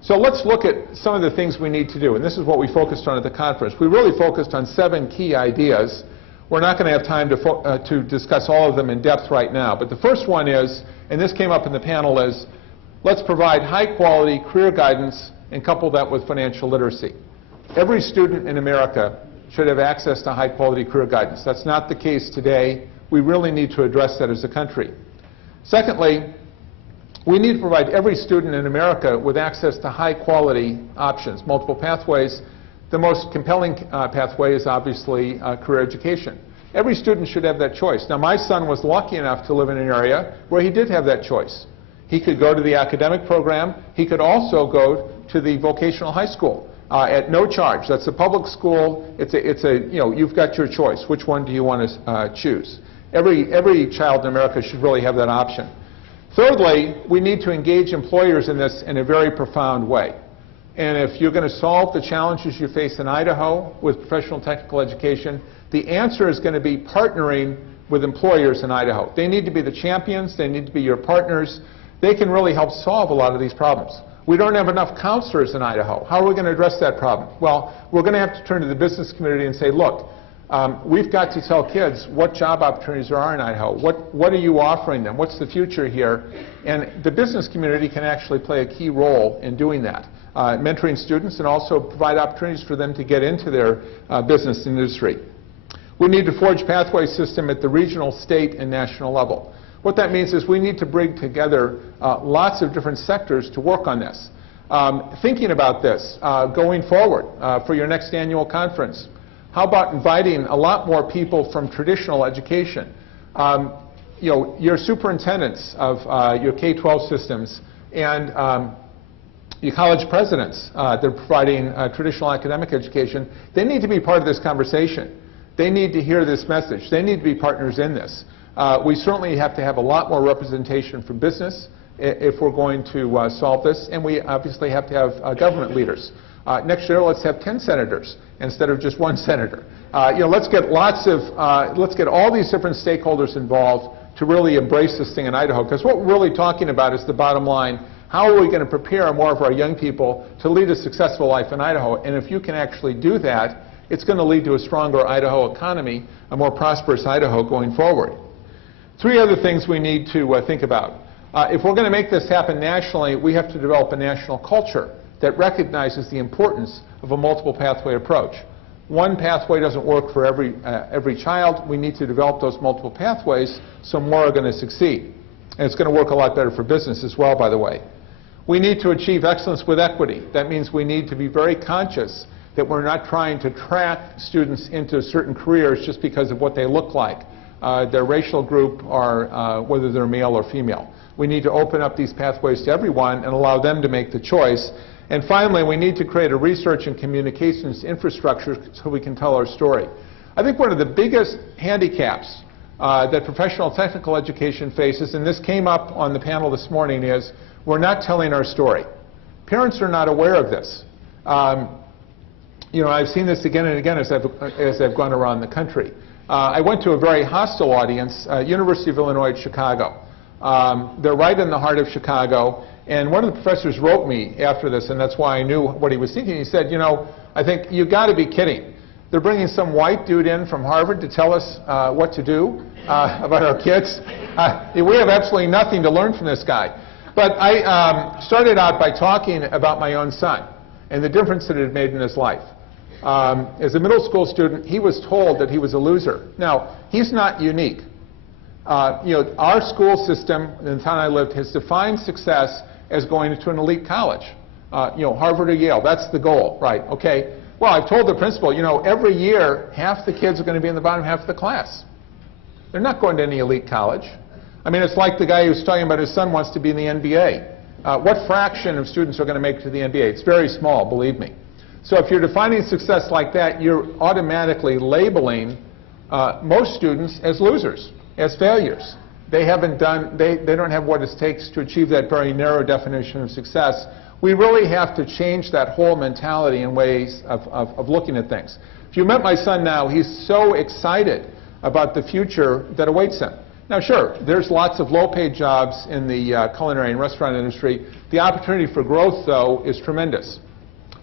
So let's look at some of the things we need to do, and this is what we focused on at the conference. We really focused on 7 key ideas. We're not going to have time to discuss all of them in depth right now, but the first one is, and this came up in the panel, is let's provide high-quality career guidance and couple that with financial literacy. Every student in America should have access to high-quality career guidance. That's not the case today. We really need to address that as a country. Secondly, we need to provide every student in America with access to high-quality options, multiple pathways. The most compelling pathway is obviously career education. Every student should have that choice. Now, my son was lucky enough to live in an area where he did have that choice. He could go to the academic program. He could also go to the vocational high school at no charge. That's a public school. You've got your choice. Which one do you want to choose? Every child in America should really have that option. Thirdly, we need to engage employers in this in a very profound way. And if you're going to solve the challenges you face in Idaho with professional technical education, the answer is going to be partnering with employers in Idaho. They need to be the champions. They need to be your partners. They can really help solve a lot of these problems. We don't have enough counselors in Idaho. How are we going to address that problem? Well, we're going to have to turn to the business community and say, look, we've got to tell kids what job opportunities there are in Idaho. What are you offering them? What's the future here? And the business community can actually play a key role in doing that, mentoring students and also provide opportunities for them to get into their business industry. We need to forge pathway system at the regional, state, and national level. What that means is we need to bring together lots of different sectors to work on this. Thinking about this going forward for your next annual conference, how about inviting a lot more people from traditional education? Your superintendents of your K-12 systems and your college presidents that are providing traditional academic education, they need to be part of this conversation. They need to hear this message. They need to be partners in this. We certainly have to have a lot more representation from business if we're going to solve this, and we obviously have to have government leaders. Next year, let's have 10 senators instead of just 1 senator. Let's get all these different stakeholders involved to really embrace this thing in Idaho, because what we're really talking about is the bottom line. How are we going to prepare more of our young people to lead a successful life in Idaho? And if you can actually do that, it's going to lead to a stronger Idaho economy, a more prosperous Idaho going forward. 3 other things we need to think about. If we're going to make this happen nationally, we have to develop a national culture that recognizes the importance of a multiple pathway approach. One pathway doesn't work for every child. We need to develop those multiple pathways so more are going to succeed. And it's going to work a lot better for business as well, by the way. We need to achieve excellence with equity. That means we need to be very conscious that we're not trying to track students into certain careers just because of what they look like, their racial group, or whether they're male or female. We need to open up these pathways to everyone and allow them to make the choice. And finally, we need to create a research and communications infrastructure so we can tell our story. I think one of the biggest handicaps that professional technical education faces, and this came up on the panel this morning, is we're not telling our story. Parents are not aware of this. I've seen this again and again as I've gone around the country. I went to a very hostile audience, University of Illinois at Chicago. They're right in the heart of Chicago. And one of the professors wrote me after this, and that's why I knew what he was thinking. He said, I think you've got to be kidding. They're bringing some white dude in from Harvard to tell us what to do about our kids. We have absolutely nothing to learn from this guy. But I started out by talking about my own son and the difference that it had made in his life. As a middle school student, he was told that he was a loser. Now, he's not unique. Our school system in the town I lived has defined success as going to an elite college. Harvard or Yale, that's the goal, right? Okay. Well, I've told the principal, every year, half the kids are going to be in the bottom half of the class. They're not going to any elite college. I mean, it's like the guy who's talking about his son wants to be in the NBA. What fraction of students are going to make it to the NBA? It's very small, believe me. So if you're defining success like that, you're automatically labeling most students as losers, as failures. They don't have what it takes to achieve that very narrow definition of success. We really have to change that whole mentality and ways of looking at things. If you met my son now, he's so excited about the future that awaits him. Now, sure, there's lots of low-paid jobs in the culinary and restaurant industry. The opportunity for growth, though, is tremendous.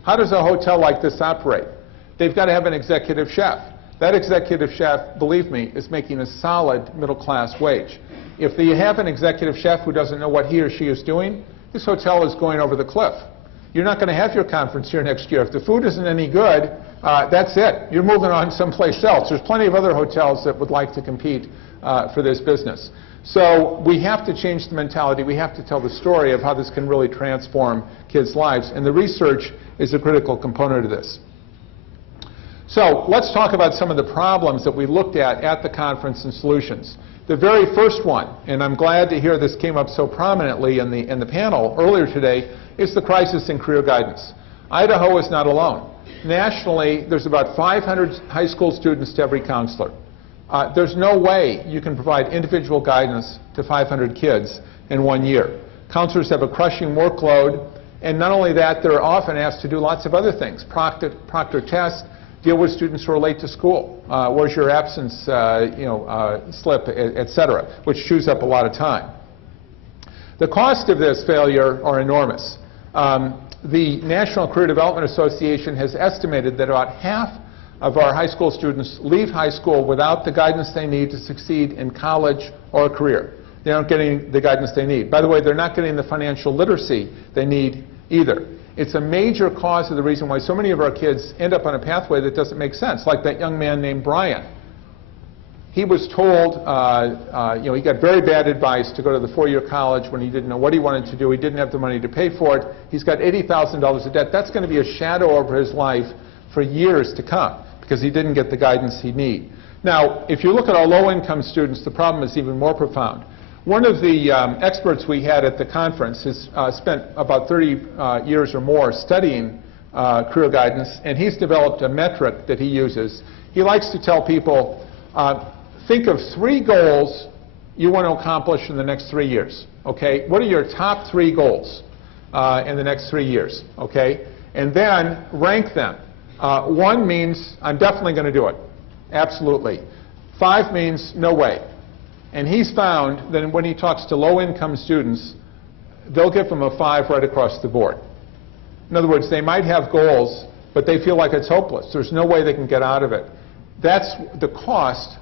How does a hotel like this operate? They've got to have an executive chef. That executive chef, believe me, is making a solid middle-class wage. If you have an executive chef who doesn't know what he or she is doing, this hotel is going over the cliff. You're not going to have your conference here next year. If the food isn't any good, that's it. You're moving on someplace else. There's plenty of other hotels that would like to compete for this business. So we have to change the mentality. We have to tell the story of how this can really transform kids' lives. And the research is a critical component of this. So let's talk about some of the problems that we looked at the conference and solutions. The very first one, and I'm glad to hear this came up so prominently in the panel earlier today, is the crisis in career guidance. Idaho is not alone. Nationally, there's about 500 high school students to every counselor. There's no way you can provide individual guidance to 500 kids in 1 year. Counselors have a crushing workload, and not only that, they're often asked to do lots of other things. Proctor tests, deal with students who are late to school. Where's your absence slip, et cetera, which chews up a lot of time. The cost of this failure are enormous. The National Career Development Association has estimated that about half of our high school students leave high school without the guidance they need to succeed in college or a career. They aren't getting the guidance they need. By the way, they're not getting the financial literacy they need either. It's a major cause of the reason why so many of our kids end up on a pathway that doesn't make sense, like that young man named Brian. He was told, he got very bad advice to go to the four-year college when he didn't know what he wanted to do. He didn't have the money to pay for it. He's got $80,000 of debt. That's going to be a shadow over his life for years to come because he didn't get the guidance he needed. Now, if you look at our low-income students, the problem is even more profound. One of the experts we had at the conference has spent about 30 years or more studying career guidance, and he's developed a metric that he uses. He likes to tell people, think of 3 goals you want to accomplish in the next 3 years. Okay? What are your top 3 goals in the next 3 years? Okay? And then rank them. 1 means I'm definitely going to do it. Absolutely. 5 means no way. And he's found that when he talks to low-income students, they'll give them a 5 right across the board. In other words, they might have goals, but they feel like it's hopeless. There's no way they can get out of it. That's the cost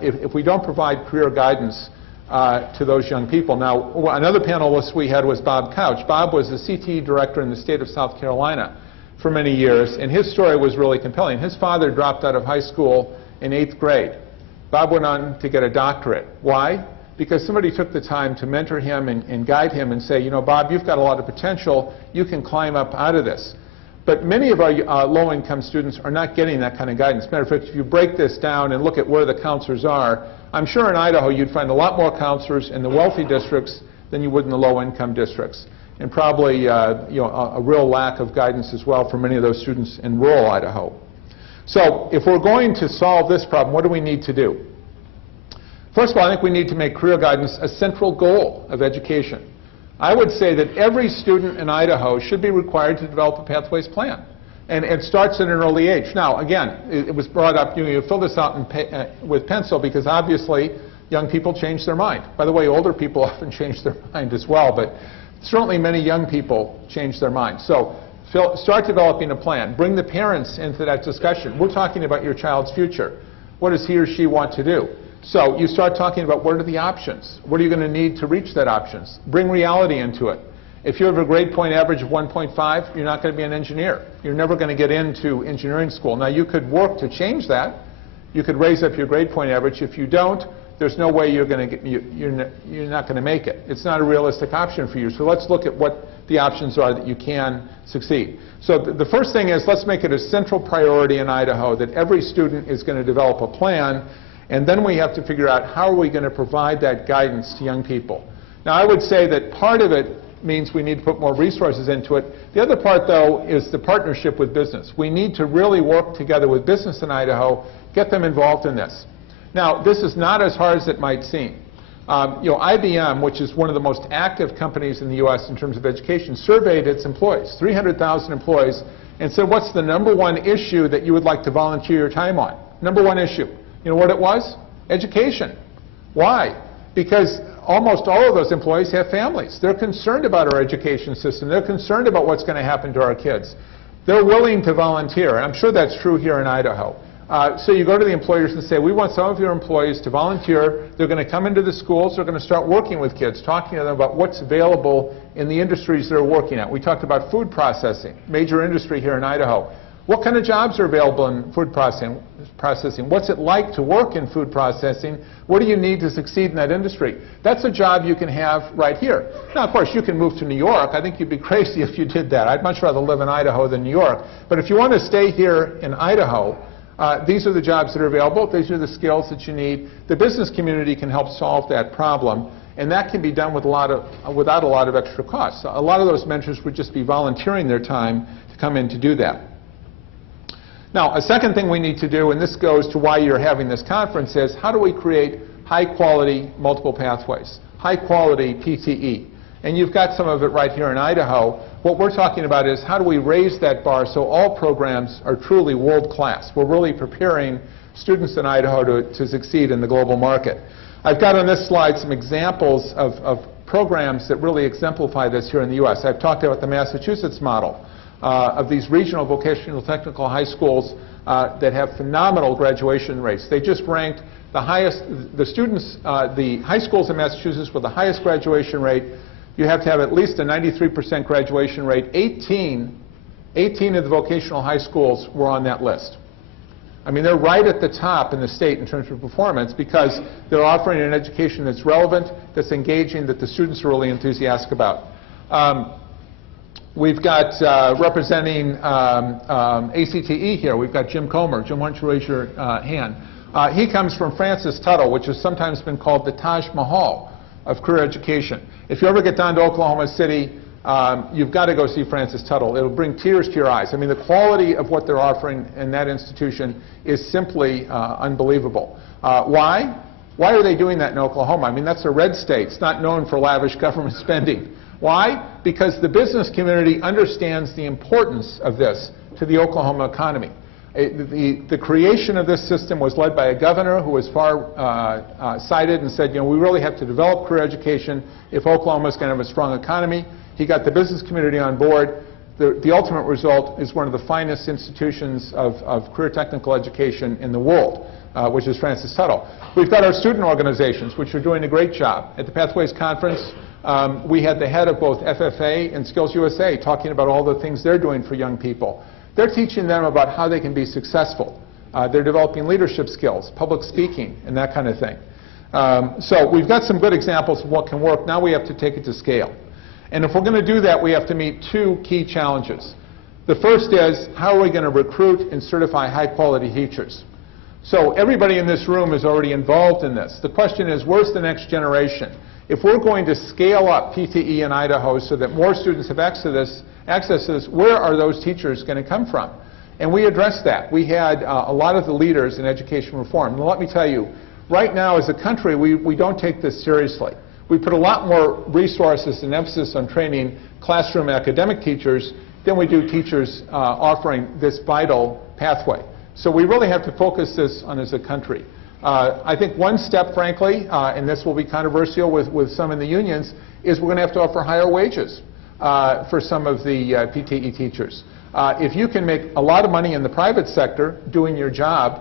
if we don't provide career guidance to those young people. Now, another panelist we had was Bob Couch. Bob was the CTE director in the state of South Carolina for many years, and his story was really compelling. His father dropped out of high school in 8th grade. Bob went on to get a doctorate. Why? Because somebody took the time to mentor him and guide him and say, you know, Bob, you've got a lot of potential. You can climb up out of this. But many of our low-income students are not getting that kind of guidance. Matter of fact, if you break this down and look at where the counselors are, I'm sure in Idaho you'd find a lot more counselors in the wealthy districts than you would in the low-income districts. And probably a real lack of guidance as well for many of those students in rural Idaho. So if we're going to solve this problem, what do we need to do? First of all, I think we need to make career guidance a central goal of education. I would say that every student in Idaho should be required to develop a pathways plan. And it starts at an early age. Now, again, it was brought up, you fill this out with pencil because obviously young people change their mind. By the way, older people often change their mind as well, but certainly many young people change their mind. So start developing a plan. Bring the parents into that discussion. We're talking about your child's future. What does he or she want to do? So you start talking about what are the options? What are you going to need to reach that options? Bring reality into it. If you have a grade point average of 1.5, you're not going to be an engineer. You're never going to get into engineering school. Now, you could work to change that. You could raise up your grade point average. If you don't, there's no way you're going to get, you're not going to make it. It's not a realistic option for you. So let's look at what the options are that you can succeed. So the first thing is let's make it a central priority in Idaho that every student is going to develop a plan, and then we have to figure out how are we going to provide that guidance to young people. Now, I would say that part of it means we need to put more resources into it. The other part, though, is the partnership with business. We need to really work together with business in Idaho, get them involved in this. Now, this is not as hard as it might seem. IBM, which is one of the most active companies in the U.S. in terms of education, surveyed its employees, 300,000 employees, and said, what's the #1 issue that you would like to volunteer your time on? #1 issue. You know what it was? Education. Why? Because almost all of those employees have families. They're concerned about our education system. They're concerned about what's going to happen to our kids. They're willing to volunteer. I'm sure that's true here in Idaho. So you go to the employers and say, we want some of your employees to volunteer. They're going to come into the schools. They're going to start working with kids, talking to them about what's available in the industries they're working at. We talked about food processing, major industry here in Idaho. What kind of jobs are available in food processing? What's it like to work in food processing? What do you need to succeed in that industry? That's a job you can have right here. Now, of course, you can move to New York. I think you'd be crazy if you did that. I'd much rather live in Idaho than New York. But if you want to stay here in Idaho, these are the jobs that are available. These are the skills that you need. The business community can help solve that problem, and that can be done with without a lot of extra costs. A lot of those mentors would just be volunteering their time to come in to do that. Now, a second thing we need to do, and this goes to why you're having this conference, is how do we create high-quality multiple pathways, high-quality PTE? And you've got some of it right here in Idaho. What we're talking about is how do we raise that bar so all programs are truly world-class. We're really preparing students in Idaho to succeed in the global market. I've got on this slide some examples of programs that really exemplify this here in the U.S. I've talked about the Massachusetts model of these regional vocational technical high schools that have phenomenal graduation rates. They just ranked the highest, the high schools in Massachusetts with the highest graduation rate. You have to have at least a 93% graduation rate. 18 of the vocational high schools were on that list. I mean, they're right at the top in the state in terms of performance because they're offering an education that's relevant, that's engaging, that the students are really enthusiastic about. We've got representing ACTE here. We've got Jim Comer. Jim, why don't you raise your hand? He comes from Francis Tuttle, which has sometimes been called the Taj Mahal of career education. If you ever get down to Oklahoma City, you've got to go see Francis Tuttle. It'll bring tears to your eyes. I mean, the quality of what they're offering in that institution is simply unbelievable. Why? Why are they doing that in Oklahoma? I mean, that's a red state. It's not known for lavish government spending. Why? Because the business community understands the importance of this to the Oklahoma economy. The creation of this system was led by a governor who was far-sighted and said, you know, we really have to develop career education if Oklahoma is going to have a strong economy. He got the business community on board. The ultimate result is one of the finest institutions of career technical education in the world, which is Francis Tuttle. We've got our student organizations, which are doing a great job. At the Pathways Conference, we had the head of both FFA and Skills USA talking about all the things they're doing for young people. They're teaching them about how they can be successful. They're developing leadership skills, public speaking, and that kind of thing. So we've got some good examples of what can work. Now we have to take it to scale. And if we're going to do that, we have to meet two key challenges. The first is, how are we going to recruit and certify high-quality teachers? So everybody in this room is already involved in this. The question is, where's the next generation? If we're going to scale up PTE in Idaho so that more students have access to this, where are those teachers going to come from? And we addressed that. We had a lot of the leaders in education reform. And let me tell you, right now as a country, we don't take this seriously. We put a lot more resources and emphasis on training classroom academic teachers than we do teachers offering this vital pathway. So we really have to focus this on as a country. I think one step, frankly, and this will be controversial with some in the unions, is we're going to have to offer higher wages for some of the PTE teachers. If you can make a lot of money in the private sector doing your job,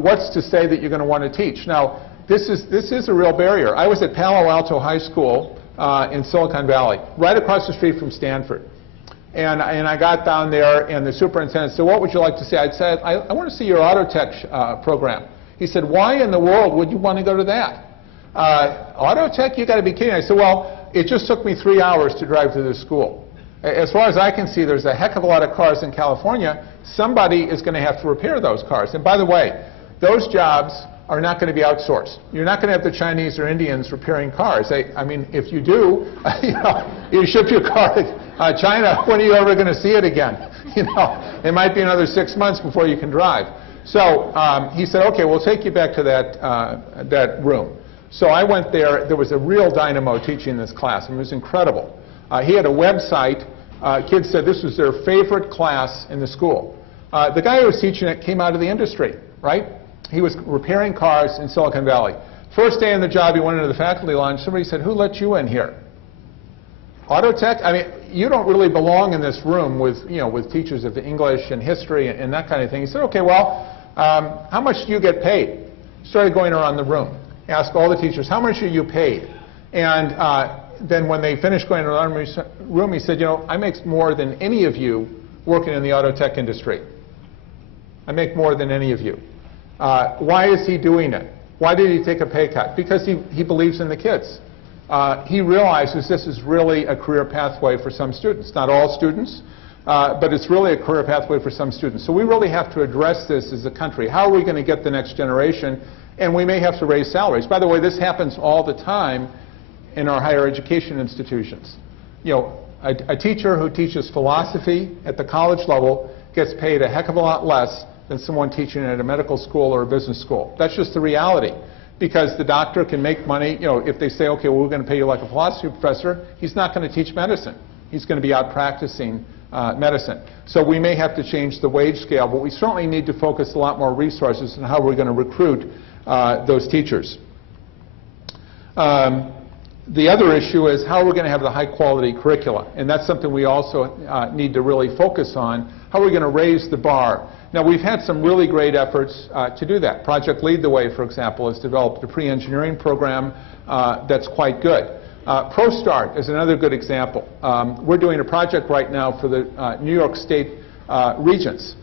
what's to say that you're going to want to teach? Now, this is a real barrier. I was at Palo Alto High School in Silicon Valley, right across the street from Stanford. And I got down there, and the superintendent said, what would you like to see? I said, I want to see your auto tech program. He said, why in the world would you want to go to that? Auto tech? You got to be kidding. I said, well, it just took me 3 hours to drive to this school. As far as I can see, there's a heck of a lot of cars in California. Somebody is going to have to repair those cars. And by the way, those jobs are not going to be outsourced. You're not going to have the Chinese or Indians repairing cars. I mean, if you do, you ship your car to China, when are you ever going to see it again? It might be another 6 months before you can drive. So he said, okay, we'll take you back to that room. So I went there. There was a real dynamo teaching this class, and it was incredible. He had a website. Kids said this was their favorite class in the school. The guy who was teaching it came out of the industry, right? He was repairing cars in Silicon Valley. First day on the job, he went into the faculty lounge. Somebody said, "Who let you in here?" Auto tech? I mean, you don't really belong in this room with, with teachers of English and history and that kind of thing. He said, "Okay, well, how much do you get paid?" Started going around the room. Asked all the teachers, "How much are you paid?" And then when they finished going around the room, he said, "I make more than any of you working in the auto tech industry. I make more than any of you." Why is he doing it? Why did he take a pay cut? Because he believes in the kids. He realizes this is really a career pathway for some students. Not all students, but it's really a career pathway for some students. So we really have to address this as a country. How are we going to get the next generation? And we may have to raise salaries. By the way, this happens all the time in our higher education institutions. A teacher who teaches philosophy at the college level gets paid a heck of a lot less than someone teaching at a medical school or a business school. That's just the reality. Because the doctor can make money, if they say, "Okay, well, we're going to pay you like a philosophy professor," he's not going to teach medicine. He's going to be out practicing medicine. So we may have to change the wage scale, but we certainly need to focus a lot more resources on how we're going to recruit those teachers. The other issue is how we're going to have the high-quality curricula, and that's something we also need to really focus on. How are we going to raise the bar? Now, we've had some really great efforts to do that. Project Lead the Way, for example, has developed a pre-engineering program that's quite good. ProStart is another good example. We're doing a project right now for the New York State Regents,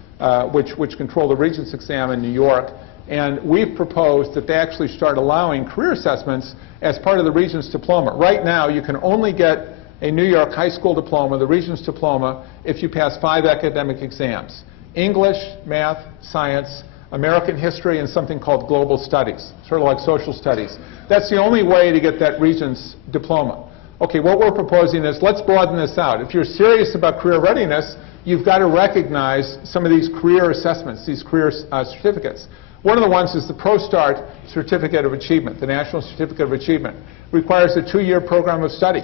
which control the Regents exam in New York. And we've proposed that they actually start allowing career assessments as part of the Regents diploma. Right now, you can only get a New York high school diploma, the Regents diploma, if you pass 5 academic exams. English, math, science, American history, and something called global studies, sort of like social studies. That's the only way to get that Regents diploma. Okay, what we're proposing is let's broaden this out. If you're serious about career readiness, you've got to recognize some of these career assessments, these career certificates. One of the ones is the ProStart Certificate of Achievement, the National Certificate of Achievement. It requires a 2-year program of study.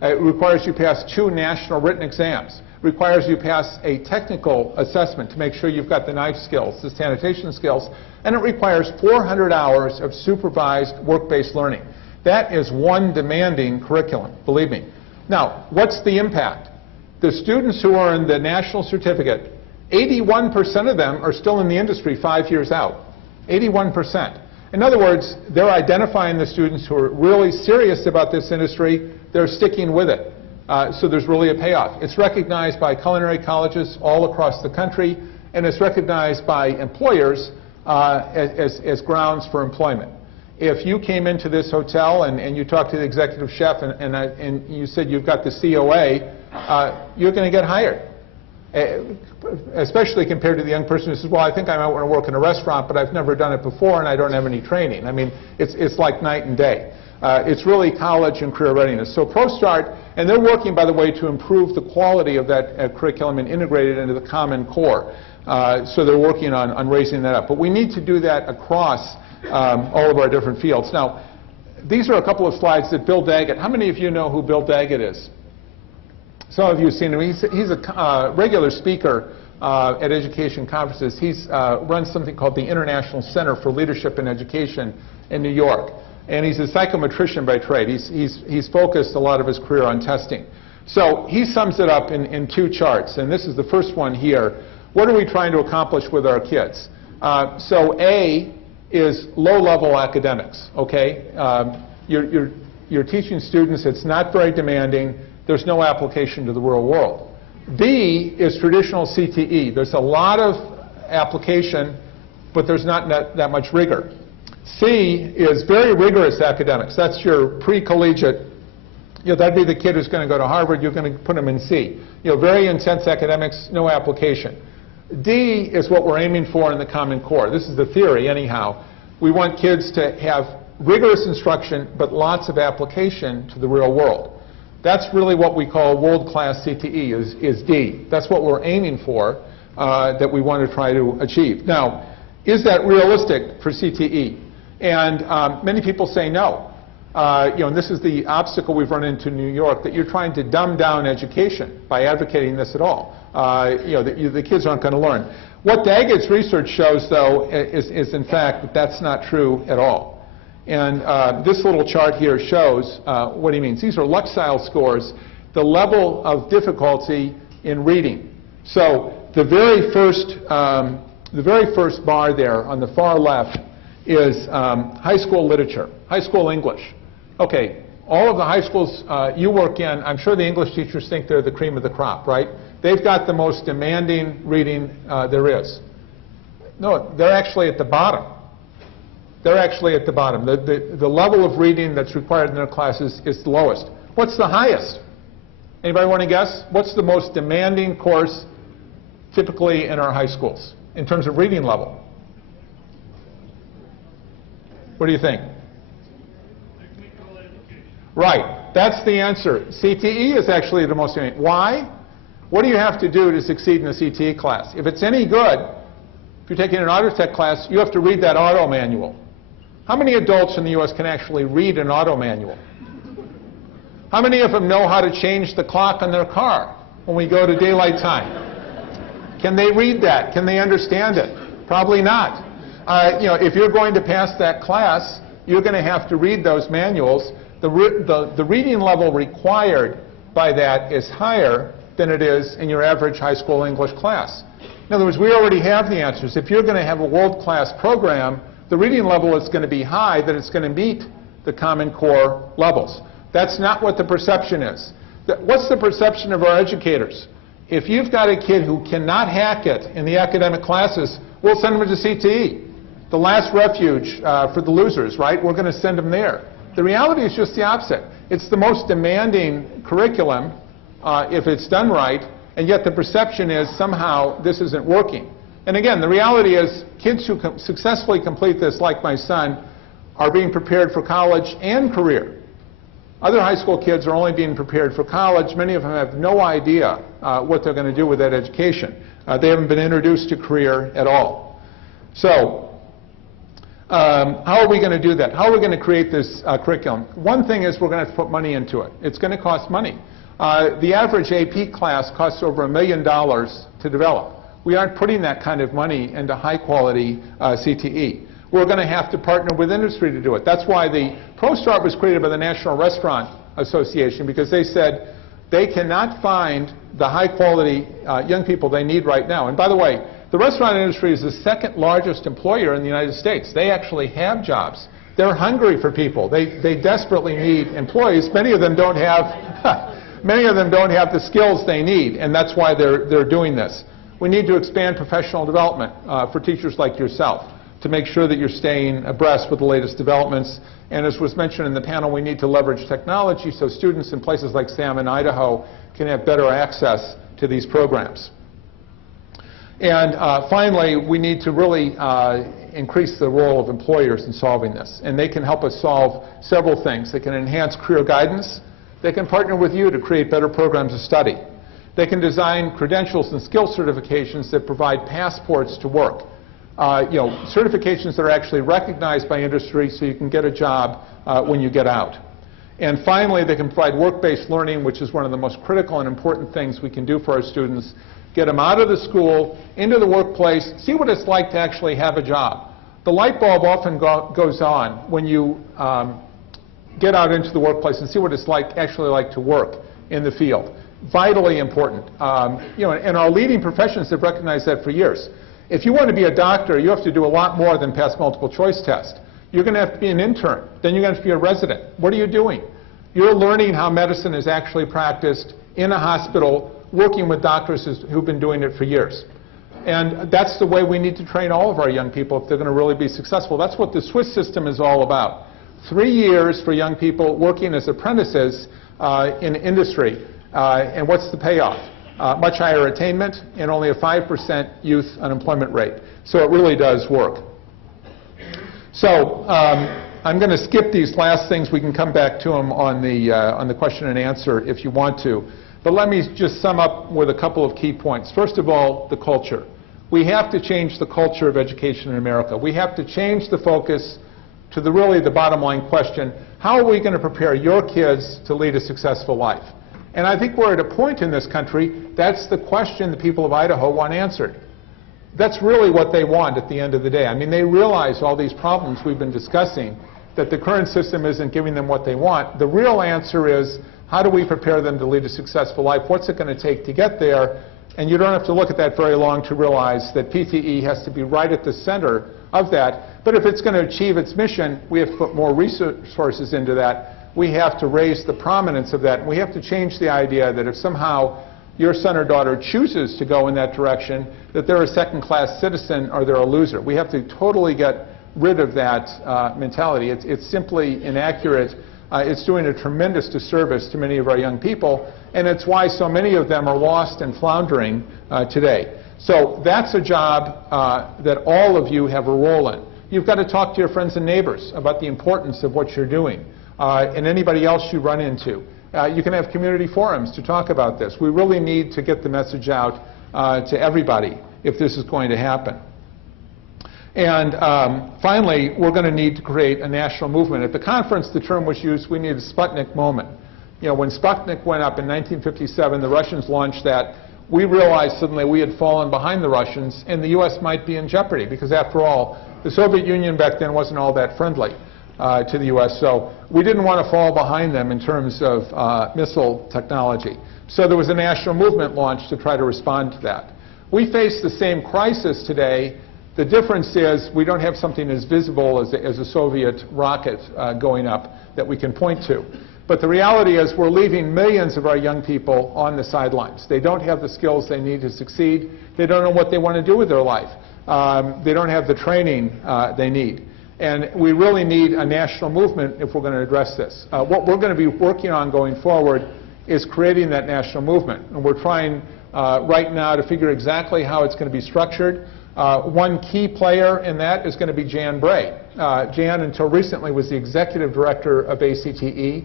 It requires you pass 2 national written exams. Requires you pass a technical assessment to make sure you've got the knife skills, the sanitation skills, and it requires 400 hours of supervised work-based learning. That is one demanding curriculum, believe me. Now, what's the impact? The students who are in the national certificate, 81% of them are still in the industry 5 years out. 81%. In other words, they're identifying the students who are really serious about this industry. They're sticking with it. So there's really a payoff. It's recognized by culinary colleges all across the country, and it's recognized by employers as grounds for employment. If you came into this hotel and you talked to the executive chef and you said you've got the COA, you're going to get hired. Especially compared to the young person who says, "Well, I think I might want to work in a restaurant, but I've never done it before and I don't have any training." I mean, it's like night and day. It's really college and career readiness. So ProStart, and they're working, by the way, to improve the quality of that curriculum and integrate it into the Common Core. So they're working on raising that up. But we need to do that across all of our different fields. Now, these are a couple of slides that Bill Daggett, how many of you know who Bill Daggett is? Some of you have seen him. He's a regular speaker at education conferences. He's runs something called the International Center for Leadership in Education in New York. And he's a psychometrician by trade. He's focused a lot of his career on testing. So he sums it up in 2 charts. And this is the first one here. What are we trying to accomplish with our kids? So A is low-level academics, okay? You're teaching students. It's not very demanding. There's no application to the real world. B is traditional CTE. There's a lot of application, but there's not that much rigor. C is very rigorous academics. That's your pre-collegiate. That'd be the kid who's going to go to Harvard. You're going to put him in C. Very intense academics, no application. D is what we're aiming for in the Common Core. This is the theory, anyhow. We want kids to have rigorous instruction, but lots of application to the real world. That's really what we call world-class CTE, is D. That's what we're aiming for, that we want to try to achieve. Now, is that realistic for CTE? And many people say no. And this is the obstacle we've run into in New York, that you're trying to dumb down education by advocating this at all. The kids aren't going to learn. What Daggett's research shows, though, is in fact that that's not true at all. And this little chart here shows what he means. These are Luxile scores, the level of difficulty in reading. So the very first bar there on the far left is high school literature, high school English. Okay, all of the high schools you work in, I'm sure the English teachers think they're the cream of the crop, right? They've got the most demanding reading there is. No, they're actually at the bottom. They're actually at the bottom. The level of reading that's required in their classes is the lowest. What's the highest? Anybody want to guess? What's the most demanding course typically in our high schools in terms of reading level? What do you think? Right, that's the answer. CTE is actually the most demanding. Why? What do you have to do to succeed in a CTE class? If it's any good, if you're taking an auto tech class, you have to read that auto manual. How many adults in the U.S. can actually read an auto manual? How many of them know how to change the clock on their car when we go to daylight time? Can they read that? Can they understand it? Probably not. If you're going to pass that class, you're going to have to read those manuals. The reading level required by that is higher than it is in your average high school English class. In other words, we already have the answers. If you're going to have a world-class program, the reading level is going to be high, that it's going to meet the Common Core levels. That's not what the perception is. What's the perception of our educators? If you've got a kid who cannot hack it in the academic classes, we'll send them to CTE. The last refuge for the losers, right? We're going to send them there. The reality is just the opposite. It's the most demanding curriculum if it's done right, and yet the perception is somehow this isn't working. And again, the reality is kids who successfully complete this, like my son, are being prepared for college and career. Other high school kids are only being prepared for college. Many of them have no idea what they're going to do with that education. They haven't been introduced to career at all. So how are we going to do that? How are we going to create this curriculum? One thing is we're going to have to put money into it. It's going to cost money. The average AP class costs over $1 million to develop. We aren't putting that kind of money into high-quality CTE. We're going to have to partner with industry to do it. That's why the ProStart was created by the National Restaurant Association, because they said they cannot find the high-quality young people they need right now. And by the way, the restaurant industry is the second largest employer in the United States. They actually have jobs. They're hungry for people. They desperately need employees. Many of them don't have the skills they need, and that's why they're doing this. We need to expand professional development for teachers like yourself to make sure that you're staying abreast with the latest developments. And as was mentioned in the panel, we need to leverage technology so students in places like Salmon, Idaho can have better access to these programs. And finally, we need to really increase the role of employers in solving this. And they can help us solve several things. They can enhance career guidance. They can partner with you to create better programs of study. They can design credentials and skill certifications that provide passports to work. Certifications that are actually recognized by industry so you can get a job when you get out. And finally, they can provide work-based learning, which is one of the most critical and important things we can do for our students. Get them out of the school, into the workplace, see what it's like to actually have a job. The light bulb often goes on when you get out into the workplace and see what it's actually like to work in the field. Vitally important. And our leading professions have recognized that for years. If you want to be a doctor, you have to do a lot more than pass multiple choice test. You're going to have to be an intern. Then you're going to have to be a resident. What are you doing? You're learning how medicine is actually practiced in a hospital, working with doctors who've been doing it for years. And that's the way we need to train all of our young people if they're going to really be successful. That's what the Swiss system is all about. 3 years for young people working as apprentices in industry. And what's the payoff? Much higher attainment and only a 5% youth unemployment rate. So it really does work. So I'm going to skip these last things. We can come back to them on the question and answer if you want to. But let me just sum up with a couple of key points. First of all, the culture. We have to change the culture of education in America. We have to change the focus to really the bottom line question, how are we going to prepare your kids to lead a successful life? And I think we're at a point in this country, that's the question the people of Idaho want answered. That's really what they want at the end of the day. I mean, they realize all these problems we've been discussing, that the current system isn't giving them what they want. The real answer is, how do we prepare them to lead a successful life? What's it going to take to get there? And you don't have to look at that very long to realize that PTE has to be right at the center of that. But if it's going to achieve its mission, we have to put more resources into that. We have to raise the prominence of that. We have to change the idea that if somehow your son or daughter chooses to go in that direction, that they're a second-class citizen or they're a loser. We have to totally get rid of that mentality. It's simply inaccurate. It's doing a tremendous disservice to many of our young people, and it's why so many of them are lost and floundering today. So that's a job that all of you have a role in. You've got to talk to your friends and neighbors about the importance of what you're doing, and anybody else you run into. You can have community forums to talk about this. We really need to get the message out to everybody if this is going to happen. And finally, we're going to need to create a national movement. At the conference, the term was used, we need a Sputnik moment. You know, when Sputnik went up in 1957, the Russians launched that. We realized suddenly we had fallen behind the Russians, and the U.S. might be in jeopardy, because after all, the Soviet Union back then wasn't all that friendly to the U.S., so we didn't want to fall behind them in terms of missile technology. So there was a national movement launched to try to respond to that. We face the same crisis today. The difference is we don't have something as visible as a Soviet rocket going up that we can point to. But the reality is we're leaving millions of our young people on the sidelines. They don't have the skills they need to succeed. They don't know what they want to do with their life. They don't have the training they need. And we really need a national movement if we're going to address this. What we're going to be working on going forward is creating that national movement. And we're trying right now to figure exactly how it's going to be structured. One key player in that is going to be Jan Bray. Jan, until recently, was the executive director of ACTE.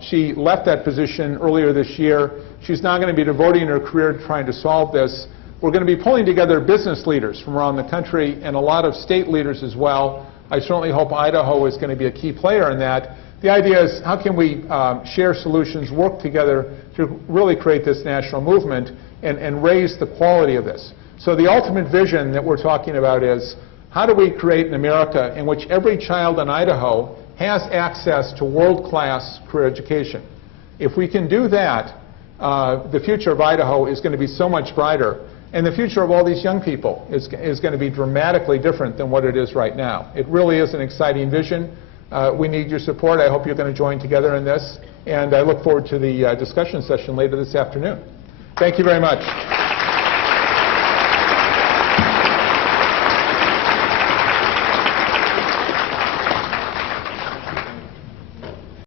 She left that position earlier this year. She's now going to be devoting her career to trying to solve this. We're going to be pulling together business leaders from around the country and a lot of state leaders as well. I certainly hope Idaho is going to be a key player in that. The idea is, how can we share solutions, work together to really create this national movement and raise the quality of this? So the ultimate vision that we're talking about is, how do we create an America in which every child in Idaho has access to world-class career education? If we can do that, the future of Idaho is going to be so much brighter, and the future of all these young people is going to be dramatically different than what it is right now. It really is an exciting vision. We need your support. I hope you're going to join together in this, and I look forward to the discussion session later this afternoon. Thank you very much.